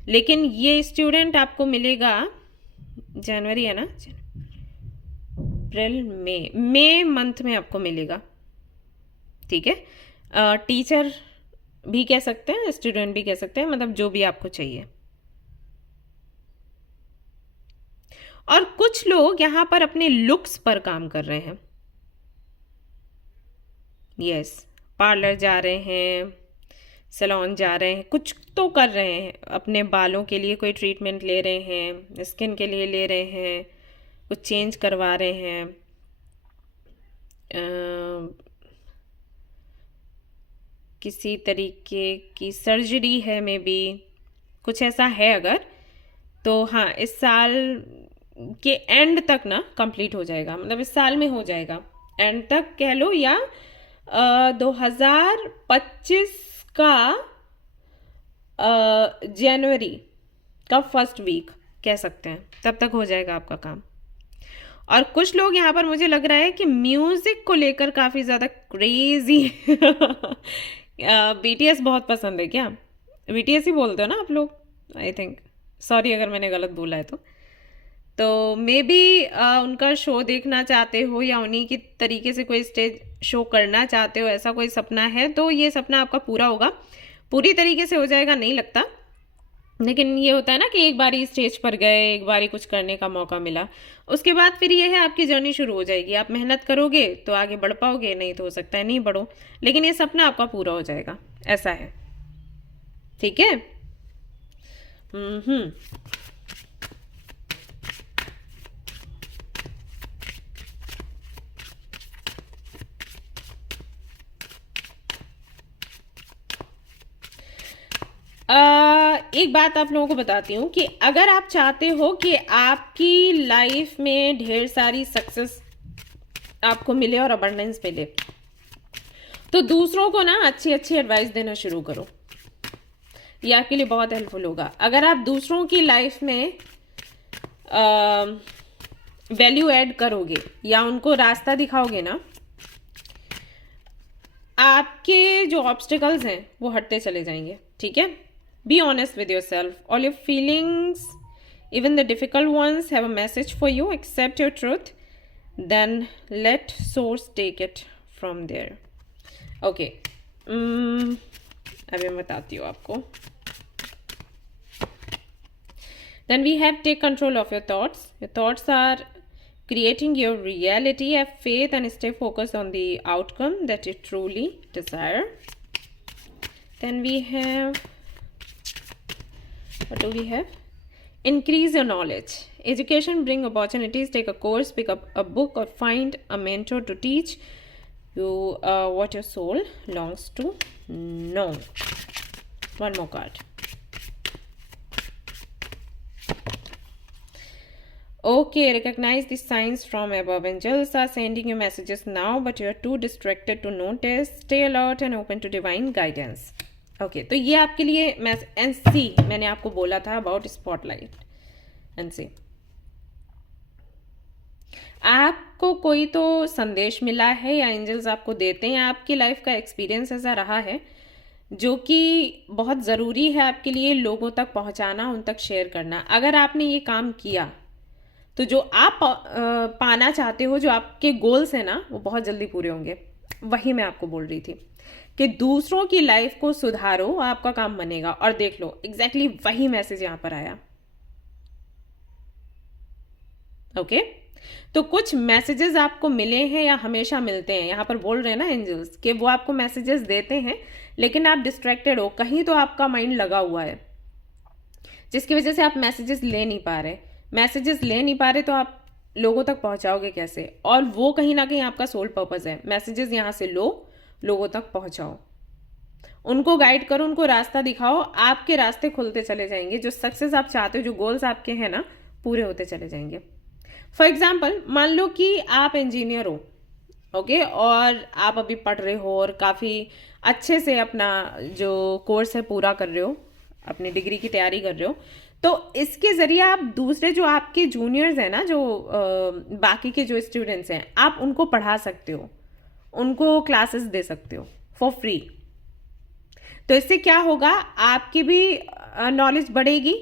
लेकिन ये स्टूडेंट आपको मिलेगा, जनवरी है ना, अप्रैल मई मंथ में आपको मिलेगा, ठीक है। टीचर भी कह सकते हैं, स्टूडेंट भी कह सकते हैं, मतलब जो भी आपको चाहिए। और कुछ लोग यहाँ पर अपने लुक्स पर काम कर रहे हैं, यस, पार्लर जा रहे हैं, सैलून जा रहे हैं, कुछ तो कर रहे हैं, अपने बालों के लिए कोई ट्रीटमेंट ले रहे हैं, स्किन के लिए ले रहे हैं, कुछ चेंज करवा रहे हैं, किसी तरीके की सर्जरी है, मे बी कुछ ऐसा है अगर, तो हाँ इस साल के एंड तक ना कंप्लीट हो जाएगा, मतलब इस साल में हो जाएगा, एंड तक कह लो, या 2025 का जनवरी का फर्स्ट वीक कह सकते हैं, तब तक हो जाएगा आपका काम। और कुछ लोग यहाँ पर मुझे लग रहा है कि म्यूजिक को लेकर काफ़ी ज़्यादा क्रेजी बीटीएस बहुत पसंद है क्या? बीटीएस ही बोलते हो ना आप लोग, आई थिंक, सॉरी अगर मैंने गलत बोला है तो मे बी उनका शो देखना चाहते हो, या उन्हीं की तरीके से कोई स्टेज शो करना चाहते हो, ऐसा कोई सपना है तो ये सपना आपका पूरा होगा। पूरी तरीके से हो जाएगा नहीं लगता, लेकिन ये होता है ना कि एक बारी स्टेज पर गए, एक बारी कुछ करने का मौका मिला, उसके बाद फिर ये है आपकी जर्नी शुरू हो जाएगी, आप मेहनत करोगे तो आगे बढ़ पाओगे, नहीं तो हो सकता है नहीं बढ़ो, लेकिन ये सपना आपका पूरा हो जाएगा, ऐसा है, ठीक है। एक बात आप लोगों को बताती हूँ कि अगर आप चाहते हो कि आपकी लाइफ में ढेर सारी सक्सेस आपको मिले और अबंडेंस मिले, तो दूसरों को ना अच्छी अच्छी एडवाइस देना शुरू करो। ये आपके लिए बहुत हेल्पफुल होगा। अगर आप दूसरों की लाइफ में वैल्यू ऐड करोगे या उनको रास्ता दिखाओगे ना, आपके जो ऑब्स्टिकल्स हैं वो हटते चले जाएंगे। ठीक है, be honest with yourself. All your feelings, even the difficult ones, have a message for you. Accept your truth, then let source take it from there. Okay, अभी मैं बताती हूँ आपको। Then we have take control of your thoughts. Your thoughts are creating your reality. Have faith and stay focused on the outcome that you truly desire. Then we have, what do we have? Increase your knowledge. Education bring opportunities. Take a course, pick up a book, or find a mentor to teach you what your soul longs to know. One more card. Okay, recognize the signs from above. Angels are sending you messages now, but you are too distracted to notice. Stay alert and open to divine guidance. Okay, तो ये आपके लिए NC मैंने आपको बोला था about spotlight. NC, आपको कोई तो संदेश मिला है या एंजल्स आपको देते हैं, आपकी लाइफ का एक्सपीरियंस ऐसा रहा है जो कि बहुत ज़रूरी है आपके लिए लोगों तक पहुंचाना, उन तक शेयर करना। अगर आपने ये काम किया तो जो आप पाना चाहते हो, जो आपके गोल्स हैं ना, वो बहुत जल्दी पूरे होंगे। वही मैं आपको बोल रही थी कि दूसरों की लाइफ को सुधारो, आपका काम बनेगा। और देख लो, एग्जैक्टली वही मैसेज यहां पर आया। ओके, तो कुछ मैसेजेस आपको मिले हैं या हमेशा मिलते हैं। यहां पर बोल रहे हैं ना एंजल्स कि वो आपको मैसेजेस देते हैं, लेकिन आप डिस्ट्रैक्टेड हो, कहीं तो आपका माइंड लगा हुआ है, जिसकी वजह से आप मैसेजेस ले नहीं पा रहे। मैसेजेस ले नहीं पा रहे तो आप लोगों तक पहुंचाओगे कैसे? और वो कहीं ना कहीं आपका सोल पर्पस है। मैसेजेस यहां से लो, लोगों तक पहुंचाओ, उनको गाइड करो, उनको रास्ता दिखाओ। आपके रास्ते खुलते चले जाएंगे। जो सक्सेस आप चाहते हो, जो गोल्स आपके हैं ना, पूरे होते चले जाएंगे। फॉर एग्जाम्पल, मान लो कि आप इंजीनियर हो, ओके, और आप अभी पढ़ रहे हो और काफ़ी अच्छे से अपना जो कोर्स है पूरा कर रहे हो, अपनी डिग्री की तैयारी कर रहे हो, तो इसके ज़रिए आप दूसरे जो आपके जूनियर्स हैं ना, जो बाकी के जो स्टूडेंट्स हैं, आप उनको पढ़ा सकते हो, उनको क्लासेस दे सकते हो फॉर फ्री। तो इससे क्या होगा, आपकी भी नॉलेज बढ़ेगी,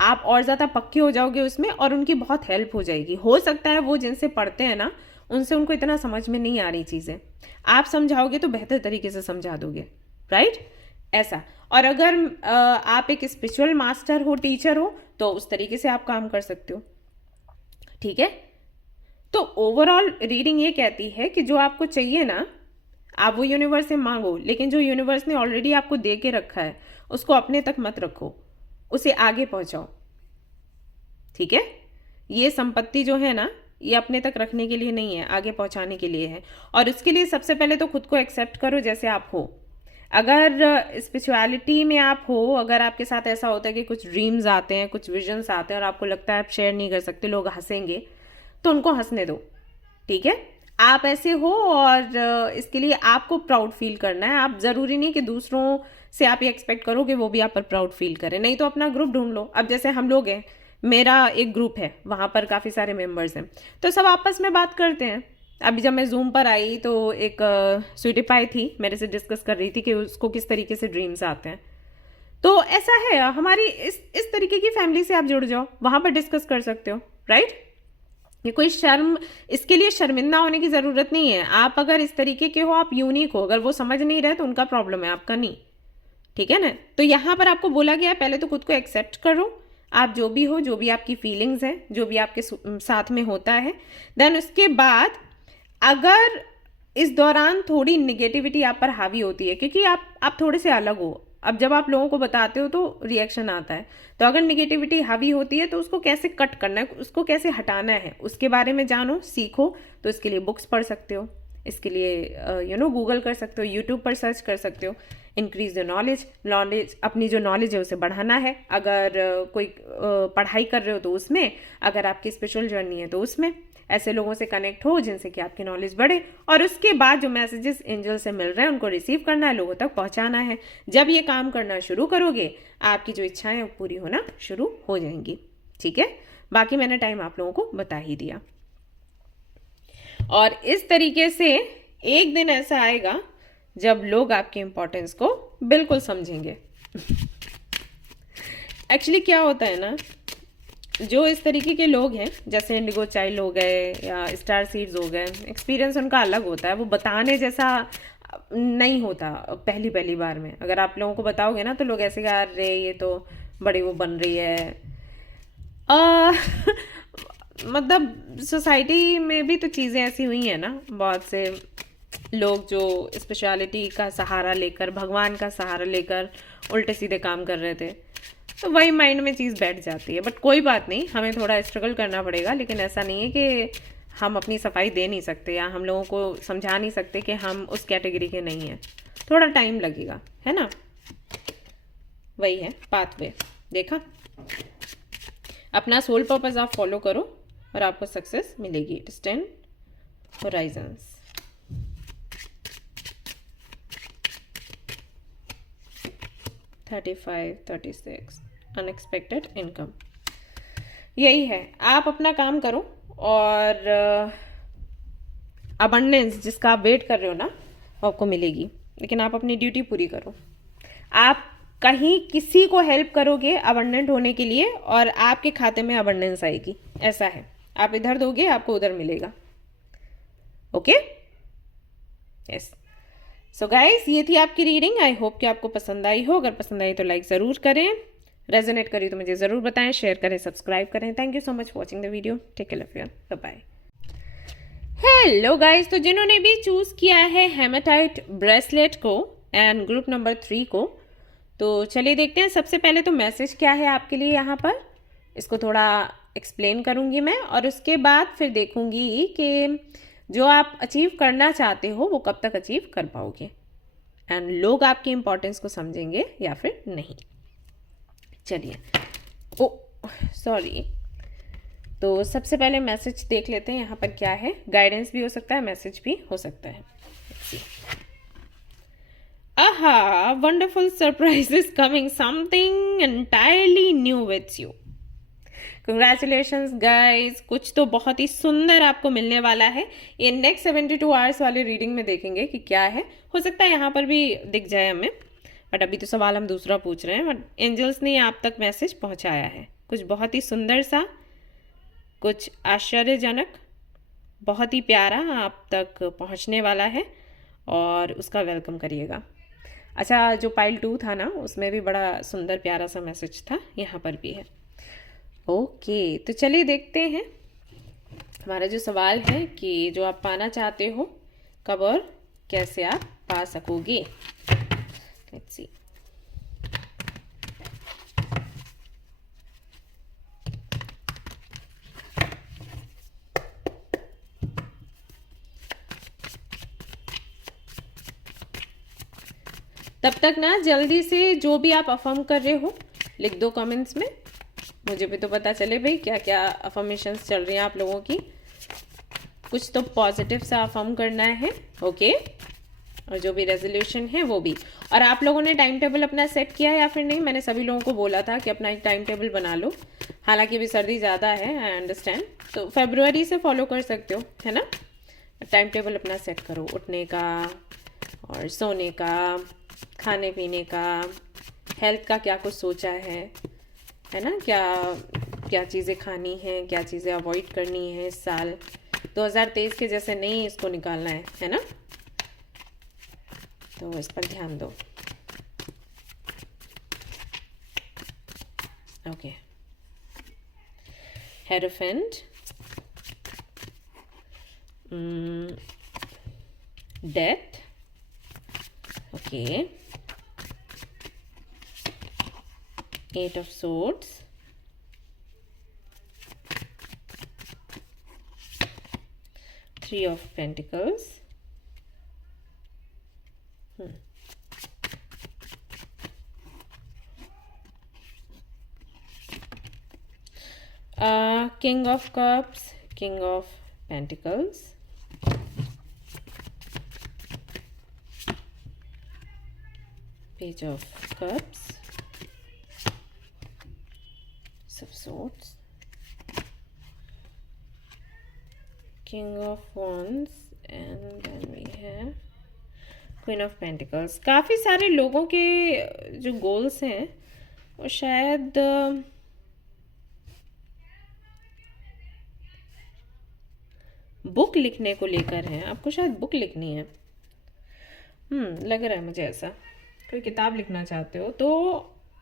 आप और ज़्यादा पक्के हो जाओगे उसमें, और उनकी बहुत हेल्प हो जाएगी। हो सकता है वो जिनसे पढ़ते हैं ना, उनसे उनको इतना समझ में नहीं आ रही चीज़ें, आप समझाओगे तो बेहतर तरीके से समझा दोगे, राइट? ऐसा। और अगर आप एक स्पिरिचुअल मास्टर हो, टीचर हो, तो उस तरीके से आप काम कर सकते हो। ठीक है, तो ओवरऑल रीडिंग ये कहती है कि जो आपको चाहिए ना, आप वो यूनिवर्स से मांगो, लेकिन जो यूनिवर्स ने ऑलरेडी आपको दे के रखा है उसको अपने तक मत रखो, उसे आगे पहुंचाओ। ठीक है, ये संपत्ति जो है ना, ये अपने तक रखने के लिए नहीं है, आगे पहुंचाने के लिए है। और इसके लिए सबसे पहले तो खुद को एक्सेप्ट करो जैसे आप हो। अगर स्पिरिचुअलिटी में आप हो, अगर आपके साथ ऐसा होता है कि कुछ ड्रीम्स आते हैं, कुछ विजन्स आते हैं और आपको लगता है आप शेयर नहीं कर सकते, लोग हंसेंगे, तो उनको हंसने दो। ठीक है, आप ऐसे हो और इसके लिए आपको प्राउड फील करना है। आप ज़रूरी नहीं कि दूसरों से आप ये एक्सपेक्ट करो कि वो भी आप पर प्राउड फील करें, नहीं तो अपना ग्रुप ढूंढ लो। अब जैसे हम लोग हैं, मेरा एक ग्रुप है, वहाँ पर काफ़ी सारे मेंबर्स हैं, तो सब आपस में बात करते हैं। अभी जब मैं जूम पर आई तो एक स्वीटी पाई थी, मेरे से डिस्कस कर रही थी कि उसको किस तरीके से ड्रीम्स आते हैं। तो ऐसा है, हमारी इस तरीके की फैमिली से आप जुड़ जाओ, वहाँ पर डिस्कस कर सकते हो, राइट? ये कोई शर्म, इसके लिए शर्मिंदा होने की ज़रूरत नहीं है। आप अगर इस तरीके के हो, आप यूनिक हो, अगर वो समझ नहीं रहे तो उनका प्रॉब्लम है, आपका नहीं। ठीक है ना? तो यहाँ पर आपको बोला गया है, पहले तो खुद को एक्सेप्ट करो, आप जो भी हो, जो भी आपकी फीलिंग्स हैं, जो भी आपके साथ में होता है। देन उसके बाद अगर इस दौरान थोड़ी निगेटिविटी आप पर हावी होती है, क्योंकि आप थोड़े से अलग हो, अब जब आप लोगों को बताते हो तो रिएक्शन आता है, तो अगर निगेटिविटी हावी होती है तो उसको कैसे कट करना है, उसको कैसे हटाना है, उसके बारे में जानो, सीखो। तो इसके लिए बुक्स पढ़ सकते हो, इसके लिए गूगल कर सकते हो, यूट्यूब पर सर्च कर सकते हो। इंक्रीज द नॉलेज अपनी जो नॉलेज है उसे बढ़ाना है। अगर कोई पढ़ाई कर रहे हो तो उसमें, अगर आपकी स्पिरिचुअल जर्नी है तो उसमें ऐसे लोगों से कनेक्ट हो जिनसे कि आपकी नॉलेज बढ़े, और उसके बाद जो मैसेजेस एंजल से मिल रहे हैं उनको रिसीव करना है, लोगों तक पहुंचाना है। जब ये काम करना शुरू करोगे आपकी जो इच्छाएं हैं वो पूरी होना शुरू हो जाएंगी। ठीक है, बाकी मैंने टाइम आप लोगों को बता ही दिया। और इस तरीके से एक दिन ऐसा आएगा जब लोग आपकी इंपॉर्टेंस को बिल्कुल समझेंगे। एक्चुअली क्या होता है ना, जो इस तरीके के लोग हैं, जैसे इंडिगो चाइल्ड हो गए या स्टार सीड्स हो गए, एक्सपीरियंस उनका अलग होता है, वो बताने जैसा नहीं होता पहली पहली बार में। अगर आप लोगों को बताओगे ना तो लोग ऐसे कह रहे ये तो बड़ी वो बन रही है। मतलब सोसाइटी में भी तो चीज़ें ऐसी हुई हैं ना, बहुत से लोग जो स्पेशलिटी का सहारा लेकर, भगवान का सहारा लेकर उल्टे सीधे काम कर रहे थे, तो वही माइंड में चीज़ बैठ जाती है। बट कोई बात नहीं, हमें थोड़ा स्ट्रगल करना पड़ेगा, लेकिन ऐसा नहीं है कि हम अपनी सफाई दे नहीं सकते या हम लोगों को समझा नहीं सकते कि हम उस कैटेगरी के नहीं हैं। थोड़ा टाइम लगेगा, है ना। वही है पाथवे। देखा, अपना सोल पर्पस आप फॉलो करो और आपको सक्सेस मिलेगी। It is 10 Horizons. $35, $36 unexpected income. यही है, आप अपना काम करो और अबंडेंस जिसका आप वेट कर रहे हो ना वो आपको मिलेगी, लेकिन आप अपनी ड्यूटी पूरी करो। आप कहीं किसी को हेल्प करोगे अबंडेंट होने के लिए और आपके खाते में अबंडेंस आएगी, ऐसा है। आप इधर दोगे आपको उधर मिलेगा। Okay, yes. सो गाइस, ये थी आपकी रीडिंग। आई होप कि आपको पसंद आई हो। अगर पसंद आई तो लाइक ज़रूर करें, रेजोनेट करी तो मुझे ज़रूर बताएं, शेयर करें, सब्सक्राइब करें। Thank you so much for watching the video. Take care of your, bye bye. Hello guys, तो जिन्होंने भी चूज़ किया है हेमाटाइट ब्रेसलेट को एंड ग्रुप नंबर 3 को, तो चलिए देखते हैं। सबसे पहले तो मैसेज क्या है आपके लिए यहाँ पर, इसको थोड़ा एक्सप्लेन करूँगी मैं, और उसके बाद फिर देखूँगी कि जो आप अचीव करना चाहते हो वो कब तक अचीव कर पाओगे एंड लोग आपकी इंपॉर्टेंस को समझेंगे या फिर नहीं। चलिए, ओ सॉरी, तो सबसे पहले मैसेज देख लेते हैं यहाँ पर क्या है। गाइडेंस भी हो सकता है, मैसेज भी हो सकता है। आहा, wonderful surprise is coming, something entirely new with you. Congratulations guys, कुछ तो बहुत ही सुंदर आपको मिलने वाला है। ये नेक्स्ट 72 आवर्स वाली रीडिंग में देखेंगे कि क्या है। हो सकता है यहाँ पर भी दिख जाए हमें, बट अभी तो सवाल हम दूसरा पूछ रहे हैं। बट एंजल्स ने आप तक मैसेज पहुँचाया है, कुछ बहुत ही सुंदर सा, कुछ आश्चर्यजनक, बहुत ही प्यारा आप तक पहुँचने वाला है और उसका वेलकम करिएगा। अच्छा, जो पाइल 2 था ना उसमें भी बड़ा सुंदर प्यारा सा मैसेज था, यहाँ पर भी है। ओके, तो चलिए देखते हैं हमारा जो सवाल है कि जो आप पाना चाहते हो कब और कैसे आप पा सकोगे। Let's see. तब तक ना जल्दी से जो भी आप अफर्म कर रहे हो लिख दो कमेंट्स में, मुझे भी तो पता चले भाई क्या क्या अफर्मेशंस चल रही हैं आप लोगों की। कुछ तो पॉजिटिव सा अफर्म करना है, ओके। और जो भी रेजोल्यूशन है वो भी। और आप लोगों ने टाइम टेबल अपना सेट किया या फिर नहीं? मैंने सभी लोगों को बोला था कि अपना एक टाइम टेबल बना लो, हालांकि अभी सर्दी ज़्यादा है, आई अंडरस्टैंड, तो फरवरी से फॉलो कर सकते हो, है ना। टाइम टेबल अपना सेट करो, उठने का और सोने का, खाने पीने का, हेल्थ का क्या कुछ सोचा है ना, क्या क्या चीज़ें खानी है, क्या चीज़ें अवॉइड करनी है इस साल 2023 के जैसे नहीं इसको निकालना है ना, तो इस पर ध्यान दो। Okay, hierophant, death, okay, 8 of swords, Three of Pentacles, king of cups, king of pentacles, page of cups, of swords, king of wands, and then we have queen of pentacles. काफ़ी सारे लोगों के जो गोल्स हैं वो शायद book लिखने को लेकर हैं। आपको शायद बुक लिखनी है, लग रहा है मुझे ऐसा, कोई किताब लिखना चाहते हो तो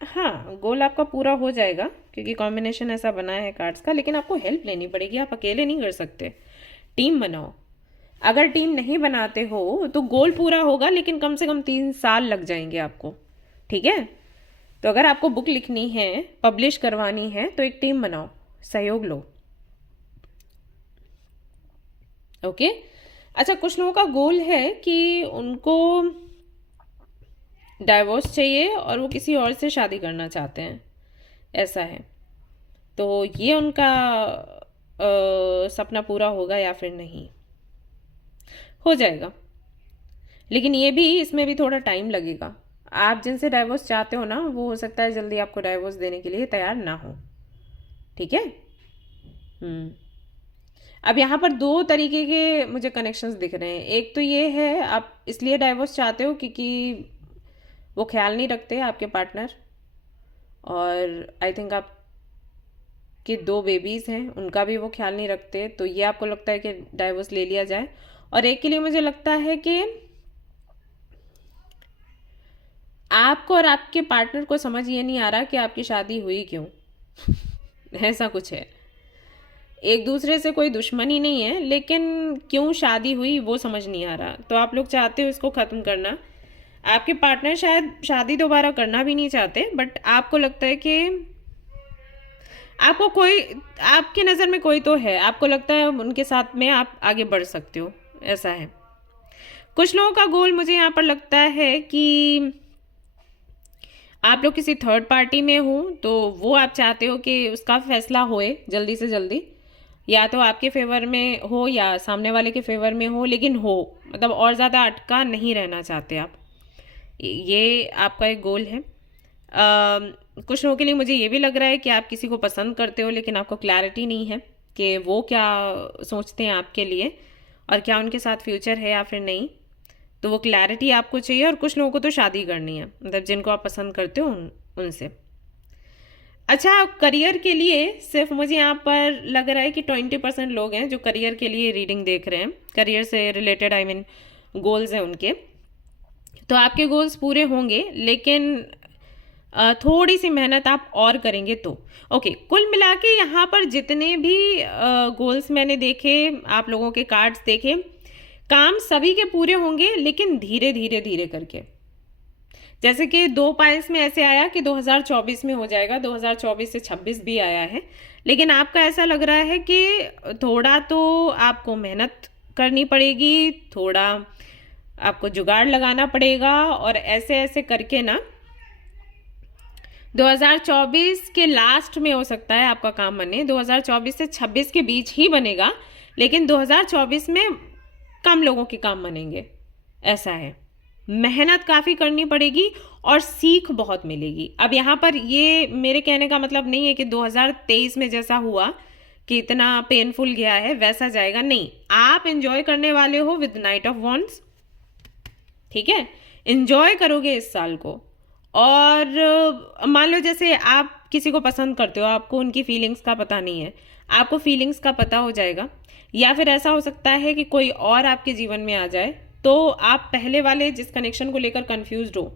हाँ, गोल आपका पूरा हो जाएगा क्योंकि कॉम्बिनेशन ऐसा बना है कार्ड्स का। लेकिन आपको हेल्प लेनी पड़ेगी, आप अकेले नहीं कर सकते, टीम बनाओ। अगर टीम नहीं बनाते हो तो गोल पूरा होगा लेकिन कम से कम 3 साल लग जाएंगे आपको, ठीक है। तो अगर आपको बुक लिखनी है, पब्लिश करवानी है, तो एक टीम बनाओ, सहयोग लो, ओके। अच्छा, कुछ लोगों का गोल है कि उनको डाइवोर्स चाहिए और वो किसी और से शादी करना चाहते हैं, ऐसा है। तो ये उनका सपना पूरा होगा या फिर नहीं, हो जाएगा। लेकिन ये भी, इसमें भी थोड़ा टाइम लगेगा। आप जिनसे डाइवोर्स चाहते हो ना, वो हो सकता है जल्दी आपको डाइवोर्स देने के लिए तैयार ना हो, ठीक है। अब यहाँ पर 2 तरीके के मुझे कनेक्शंस दिख रहे हैं। एक तो ये है, आप इसलिए डाइवोर्स चाहते हो क्योंकि वो ख्याल नहीं रखते आपके पार्टनर, और आई थिंक आप के 2 बेबीज़ हैं, उनका भी वो ख्याल नहीं रखते, तो ये आपको लगता है कि डाइवोर्स ले लिया जाए। और एक के लिए मुझे लगता है कि आपको और आपके पार्टनर को समझ ये नहीं आ रहा कि आपकी शादी हुई क्यों ऐसा कुछ है। एक दूसरे से कोई दुश्मनी नहीं है, लेकिन क्यों शादी हुई वो समझ नहीं आ रहा। तो आप लोग चाहते हो इसको ख़त्म करना। आपके पार्टनर शायद शादी दोबारा करना भी नहीं चाहते, बट आपको लगता है कि आपको कोई, आपकी नज़र में कोई तो है, आपको लगता है उनके साथ में आप आगे बढ़ सकते हो, ऐसा है। कुछ लोगों का गोल मुझे यहाँ पर लगता है कि आप लोग किसी थर्ड पार्टी में हो, तो वो आप चाहते हो कि उसका फैसला होए जल्दी से जल्दी, या तो आपके फेवर में हो या सामने वाले के फेवर में हो, लेकिन हो, मतलब और ज़्यादा अटका नहीं रहना चाहते आप। ये आपका एक गोल है। कुछ लोगों के लिए मुझे ये भी लग रहा है कि आप किसी को पसंद करते हो, लेकिन आपको क्लैरिटी नहीं है कि वो क्या सोचते हैं आपके लिए और क्या उनके साथ फ्यूचर है या फिर नहीं। तो वो क्लैरिटी आपको चाहिए। और कुछ लोगों को तो शादी करनी है, मतलब जिनको आप पसंद करते हो उनसे। अच्छा, करियर के लिए सिर्फ मुझे यहाँ पर लग रहा है कि 20% लोग हैं जो करियर के लिए रीडिंग देख रहे हैं, करियर से रिलेटेड, आई मीन गोल्स हैं उनके। तो आपके गोल्स पूरे होंगे, लेकिन थोड़ी सी मेहनत आप और करेंगे तो। ओके, कुल मिला के यहाँ पर जितने भी गोल्स मैंने देखे, आप लोगों के कार्ड्स देखे, काम सभी के पूरे होंगे, लेकिन धीरे धीरे धीरे करके। जैसे कि 2 पाइल्स में ऐसे आया कि 2024 में हो जाएगा, 2024 से 26 भी आया है, लेकिन आपका ऐसा लग रहा है कि थोड़ा तो आपको मेहनत करनी पड़ेगी, थोड़ा आपको जुगाड़ लगाना पड़ेगा, और ऐसे ऐसे करके ना 2024 के लास्ट में हो सकता है आपका काम बने, 2024 से 26 के बीच ही बनेगा, लेकिन 2024 में कम लोगों के काम बनेंगे, ऐसा है। मेहनत काफ़ी करनी पड़ेगी और सीख बहुत मिलेगी। अब यहाँ पर ये मेरे कहने का मतलब नहीं है कि 2023 में जैसा हुआ कि इतना पेनफुल गया है वैसा जाएगा, नहीं। आप एंजॉय करने वाले हो विद नाइट ऑफ वॉन्ड्स, ठीक है, एंजॉय करोगे इस साल को। और मान लो जैसे आप किसी को पसंद करते हो, आपको उनकी फीलिंग्स का पता नहीं है, आपको फीलिंग्स का पता हो जाएगा। या फिर ऐसा हो सकता है कि कोई और आपके जीवन में आ जाए, तो आप पहले वाले जिस कनेक्शन को लेकर कंफ्यूज्ड हो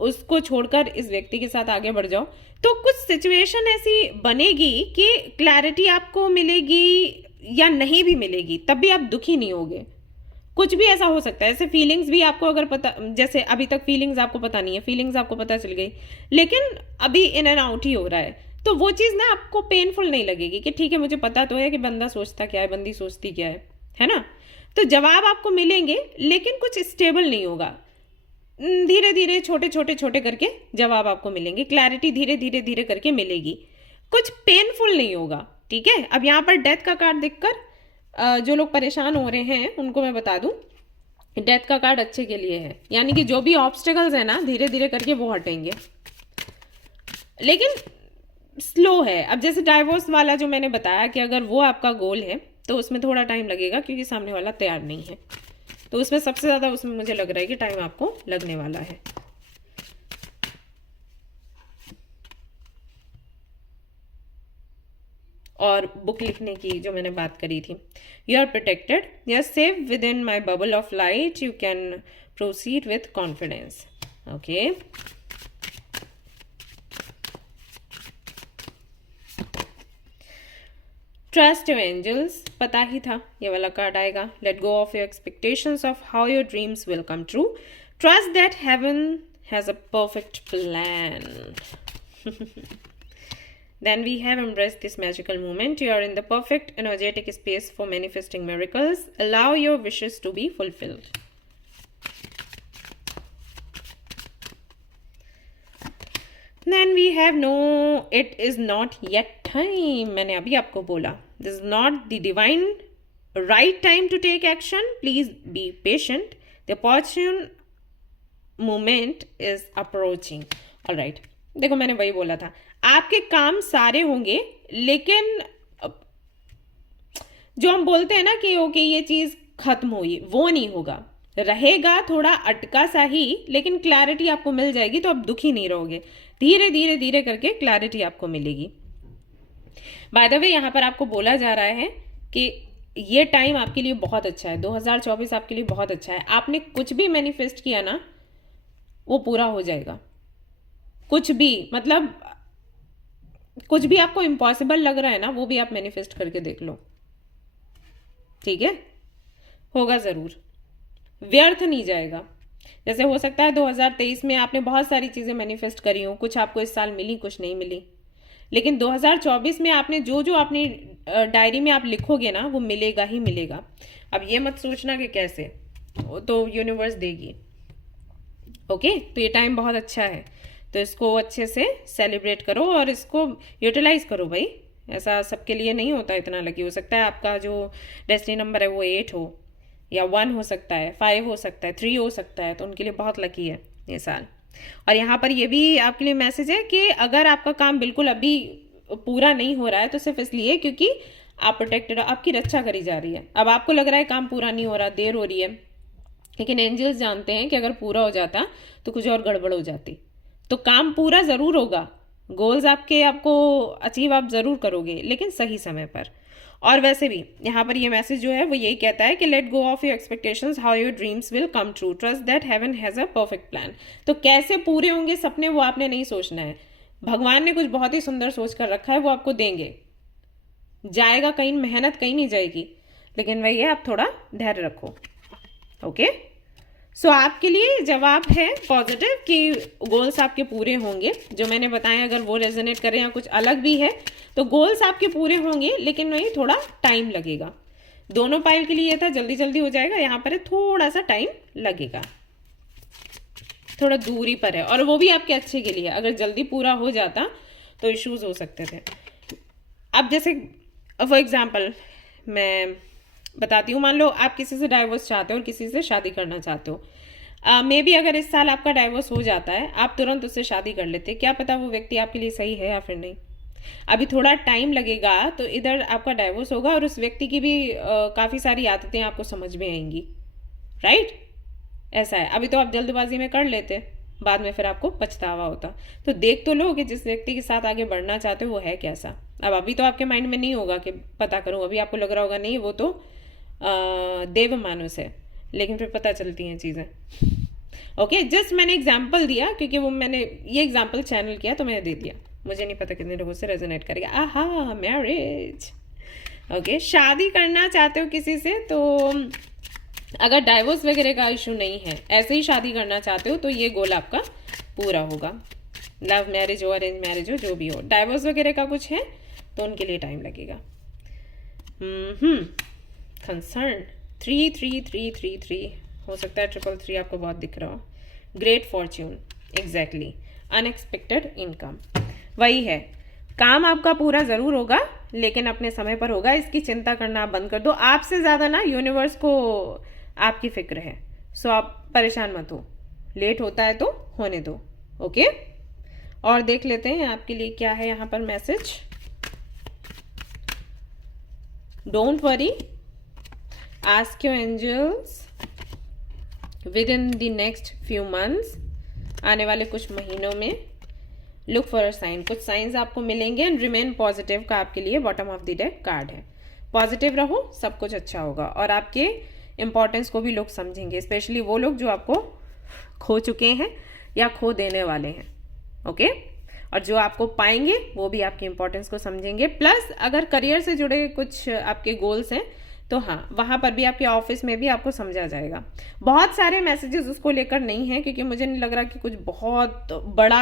उसको छोड़कर इस व्यक्ति के साथ आगे बढ़ जाओ। तो कुछ सिचुएशन ऐसी बनेगी कि क्लैरिटी आपको मिलेगी या नहीं भी मिलेगी, तब भी आप दुखी नहीं होगे। कुछ भी ऐसा हो सकता है, ऐसे फीलिंग्स भी आपको अगर पता, जैसे अभी तक फीलिंग्स आपको पता नहीं है, फीलिंग्स आपको पता चल गई, लेकिन अभी इन एंड आउट ही हो रहा है, तो वो चीज़ ना आपको पेनफुल नहीं लगेगी कि ठीक है, मुझे पता तो है कि बंदा सोचता क्या है, बंदी सोचती क्या है ना। तो जवाब आपको मिलेंगे, लेकिन कुछ स्टेबल नहीं होगा। धीरे धीरे छोटे छोटे छोटे करके जवाब आपको मिलेंगे, क्लैरिटी धीरे धीरे धीरे करके मिलेगी, कुछ पेनफुल नहीं होगा, ठीक है। अब यहाँ पर डेथ का कार्ड देखकर जो लोग परेशान हो रहे हैं उनको मैं बता दूं, डेथ का कार्ड अच्छे के लिए है, यानी कि जो भी ऑब्स्टिकल्स है ना धीरे धीरे करके वो हटेंगे, लेकिन स्लो है। अब जैसे डाइवोर्स वाला जो मैंने बताया कि अगर वो आपका गोल है तो उसमें थोड़ा टाइम लगेगा क्योंकि सामने वाला तैयार नहीं है, तो उसमें सबसे ज़्यादा उसमें मुझे लग रहा है कि टाइम आपको लगने वाला है। और बुक लिखने की जो मैंने बात करी थी, you are protected, you are safe within my bubble of light, you can proceed with confidence. Okay, trust your angels, पता ही था ये वाला कार्ड आएगा। Let go of your expectations of how your dreams will come true, trust that heaven has a perfect plan. Then we have embraced this magical moment. You are in the perfect energetic space for manifesting miracles. Allow your wishes to be fulfilled. Then we have no, it is not yet time. मैंने अभी आपको बोला, this is not the divine right time to take action. Please be patient. The opportune moment is approaching. All right. देखो मैंने वही बोला था, आपके काम सारे होंगे, लेकिन जो हम बोलते हैं ना कि ओके ये चीज खत्म हुई, वो नहीं होगा, रहेगा थोड़ा अटका सा ही, लेकिन क्लैरिटी आपको मिल जाएगी, तो आप दुखी नहीं रहोगे, धीरे धीरे धीरे करके क्लैरिटी आपको मिलेगी। बाय द वे यहाँ पर आपको बोला जा रहा है कि ये टाइम आपके लिए बहुत अच्छा है, 2024 आपके लिए बहुत अच्छा है। आपने कुछ भी मैनिफेस्ट किया ना वो पूरा हो जाएगा, कुछ भी, मतलब कुछ भी आपको इम्पॉसिबल लग रहा है ना वो भी आप मैनिफेस्ट करके देख लो, ठीक है, होगा जरूर, व्यर्थ नहीं जाएगा। जैसे हो सकता है 2023 में आपने बहुत सारी चीजें मैनिफेस्ट करी हो, कुछ आपको इस साल मिली कुछ नहीं मिली, लेकिन 2024 में आपने जो जो अपनी डायरी में आप लिखोगे ना वो मिलेगा ही मिलेगा। अब ये मत सोचना कि कैसे, तो यूनिवर्स देगी। ओके, तो ये टाइम बहुत अच्छा है, तो इसको अच्छे से सेलिब्रेट करो और इसको यूटिलाइज करो भाई। ऐसा सबके लिए नहीं होता इतना लकी, हो सकता है आपका जो डेस्टिनी नंबर है वो 8 हो या 1 हो सकता है, 5 हो सकता है, 3 हो सकता है, तो उनके लिए बहुत लकी है ये साल। और यहाँ पर ये भी आपके लिए मैसेज है कि अगर आपका काम बिल्कुल अभी पूरा नहीं हो रहा है तो सिर्फ इसलिए क्योंकि आप प्रोटेक्टेड हो, आपकी रक्षा करी जा रही है। अब आपको लग रहा है काम पूरा नहीं हो रहा, देर हो रही है, लेकिन एंजल्स जानते हैं कि अगर पूरा हो जाता तो कुछ और गड़बड़ हो जाती, तो काम पूरा जरूर होगा, गोल्स आपको अचीव आप जरूर करोगे, लेकिन सही समय पर। और वैसे भी यहाँ पर ये मैसेज जो है वो यही कहता है कि late go of your expectations, how your dreams will come true, trust that heaven has a perfect plan. तो कैसे पूरे होंगे सपने वो आपने नहीं सोचना है, भगवान ने कुछ बहुत ही सुंदर सोच कर रखा है, वो आपको देंगे, जाएगा कहीं, मेहनत कहीं नहीं जाएगी, लेकिन वही है आप थोड़ा धैर्य रखो। ओके, सो आपके लिए जवाब है पॉजिटिव कि गोल्स आपके पूरे होंगे, जो मैंने बताया अगर वो रेजोनेट करें या कुछ अलग भी है तो गोल्स आपके पूरे होंगे, लेकिन वही थोड़ा टाइम लगेगा। दोनों पाइल के लिए ये था जल्दी जल्दी हो जाएगा, यहाँ पर थोड़ा सा टाइम लगेगा, थोड़ा दूरी पर है, और वो भी आपके अच्छे के लिए। अगर जल्दी पूरा हो जाता तो इश्यूज हो सकते थे। अब जैसे फॉर एग्जाम्पल मैं बताती हूँ, मान लो आप किसी से डाइवोर्स चाहते हो और किसी से शादी करना चाहते हो, मे बी अगर इस साल आपका डाइवोर्स हो जाता है आप तुरंत उससे शादी कर लेते, क्या पता वो व्यक्ति आपके लिए सही है या फिर नहीं, अभी थोड़ा टाइम लगेगा, तो इधर आपका डाइवोर्स होगा और उस व्यक्ति की भी काफ़ी सारी आदतें आपको समझ में आएंगी, राइट। ऐसा है, अभी तो आप जल्दबाजी में कर लेते, बाद में फिर आपको पछतावा होता। तो देख तो लो कि जिस व्यक्ति के साथ आगे बढ़ना चाहते हो वो है कैसा। अब अभी तो आपके माइंड में नहीं होगा कि पता करूँ, अभी आपको लग रहा होगा नहीं वो तो देव मानुस है, लेकिन फिर पता चलती हैं चीज़ें। ओके, जस्ट मैंने एग्जाम्पल दिया क्योंकि वो मैंने ये एग्जाम्पल चैनल किया तो मैंने दे दिया, मुझे नहीं पता कितने लोगों से रेजोनेट करेगा। आहा, मैरिज। ओके, शादी करना चाहते हो किसी से, तो अगर डाइवोर्स वगैरह का इशू नहीं है, ऐसे ही शादी करना चाहते हो तो ये गोल आपका पूरा होगा। लव मैरिज हो, अरेंज मैरिज हो, जो भी हो, डाइवोर्स वगैरह का कुछ है तो उनके लिए टाइम लगेगा। कंसर्न 3 हो सकता है 3 आपको बहुत दिख रहा हो। Great Fortune, exactly, unexpected income, वही है, काम आपका पूरा जरूर होगा, लेकिन अपने समय पर होगा, इसकी चिंता करना आप बंद कर दो। आपसे ज़्यादा ना यूनिवर्स को आपकी फिक्र है, सो आप परेशान मत हो। लेट होता है तो होने दो, ओके। और देख लेते हैं आपके लिए क्या है यहाँ पर message. Don't worry, ask your angels within the next few months, आने वाले कुछ महीनों में लुक फॉर अ साइन, कुछ साइंस आपको मिलेंगे। एंड रिमेन पॉजिटिव का आपके लिए bottom of the deck card है। पॉजिटिव रहो, सब कुछ अच्छा होगा। और आपके इंपॉर्टेंस को भी लोग समझेंगे, स्पेशली वो लोग जो आपको खो चुके हैं या खो देने वाले हैं, ओके। और जो आपको पाएंगे वो भी आपकी इंपॉर्टेंस को समझेंगे। प्लस अगर करियर से जुड़े कुछ आपके गोल्स हैं तो हाँ, वहाँ पर भी, आपके ऑफिस में भी आपको समझा जाएगा। बहुत सारे मैसेजेस उसको लेकर नहीं है, क्योंकि मुझे नहीं लग रहा कि कुछ बहुत बड़ा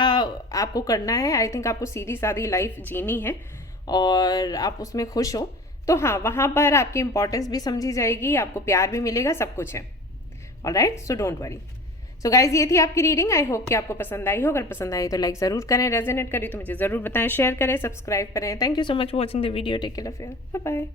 आपको करना है। आई थिंक आपको सीधी सादी लाइफ जीनी है और आप उसमें खुश हो, तो हाँ, वहाँ पर आपकी इंपॉर्टेंस भी समझी जाएगी, आपको प्यार भी मिलेगा, सब कुछ है। Alright, so don't worry. So guys, ये थी आपकी रीडिंग। आई होप कि आपको पसंद आई हो। अगर पसंद आई तो लाइक ज़रूर करें, रेजोनेट करें तो मुझे ज़रूर बताएं, शेयर करें, सब्सक्राइब करें। Thank you so much for watching the video. Take care of your, bye bye.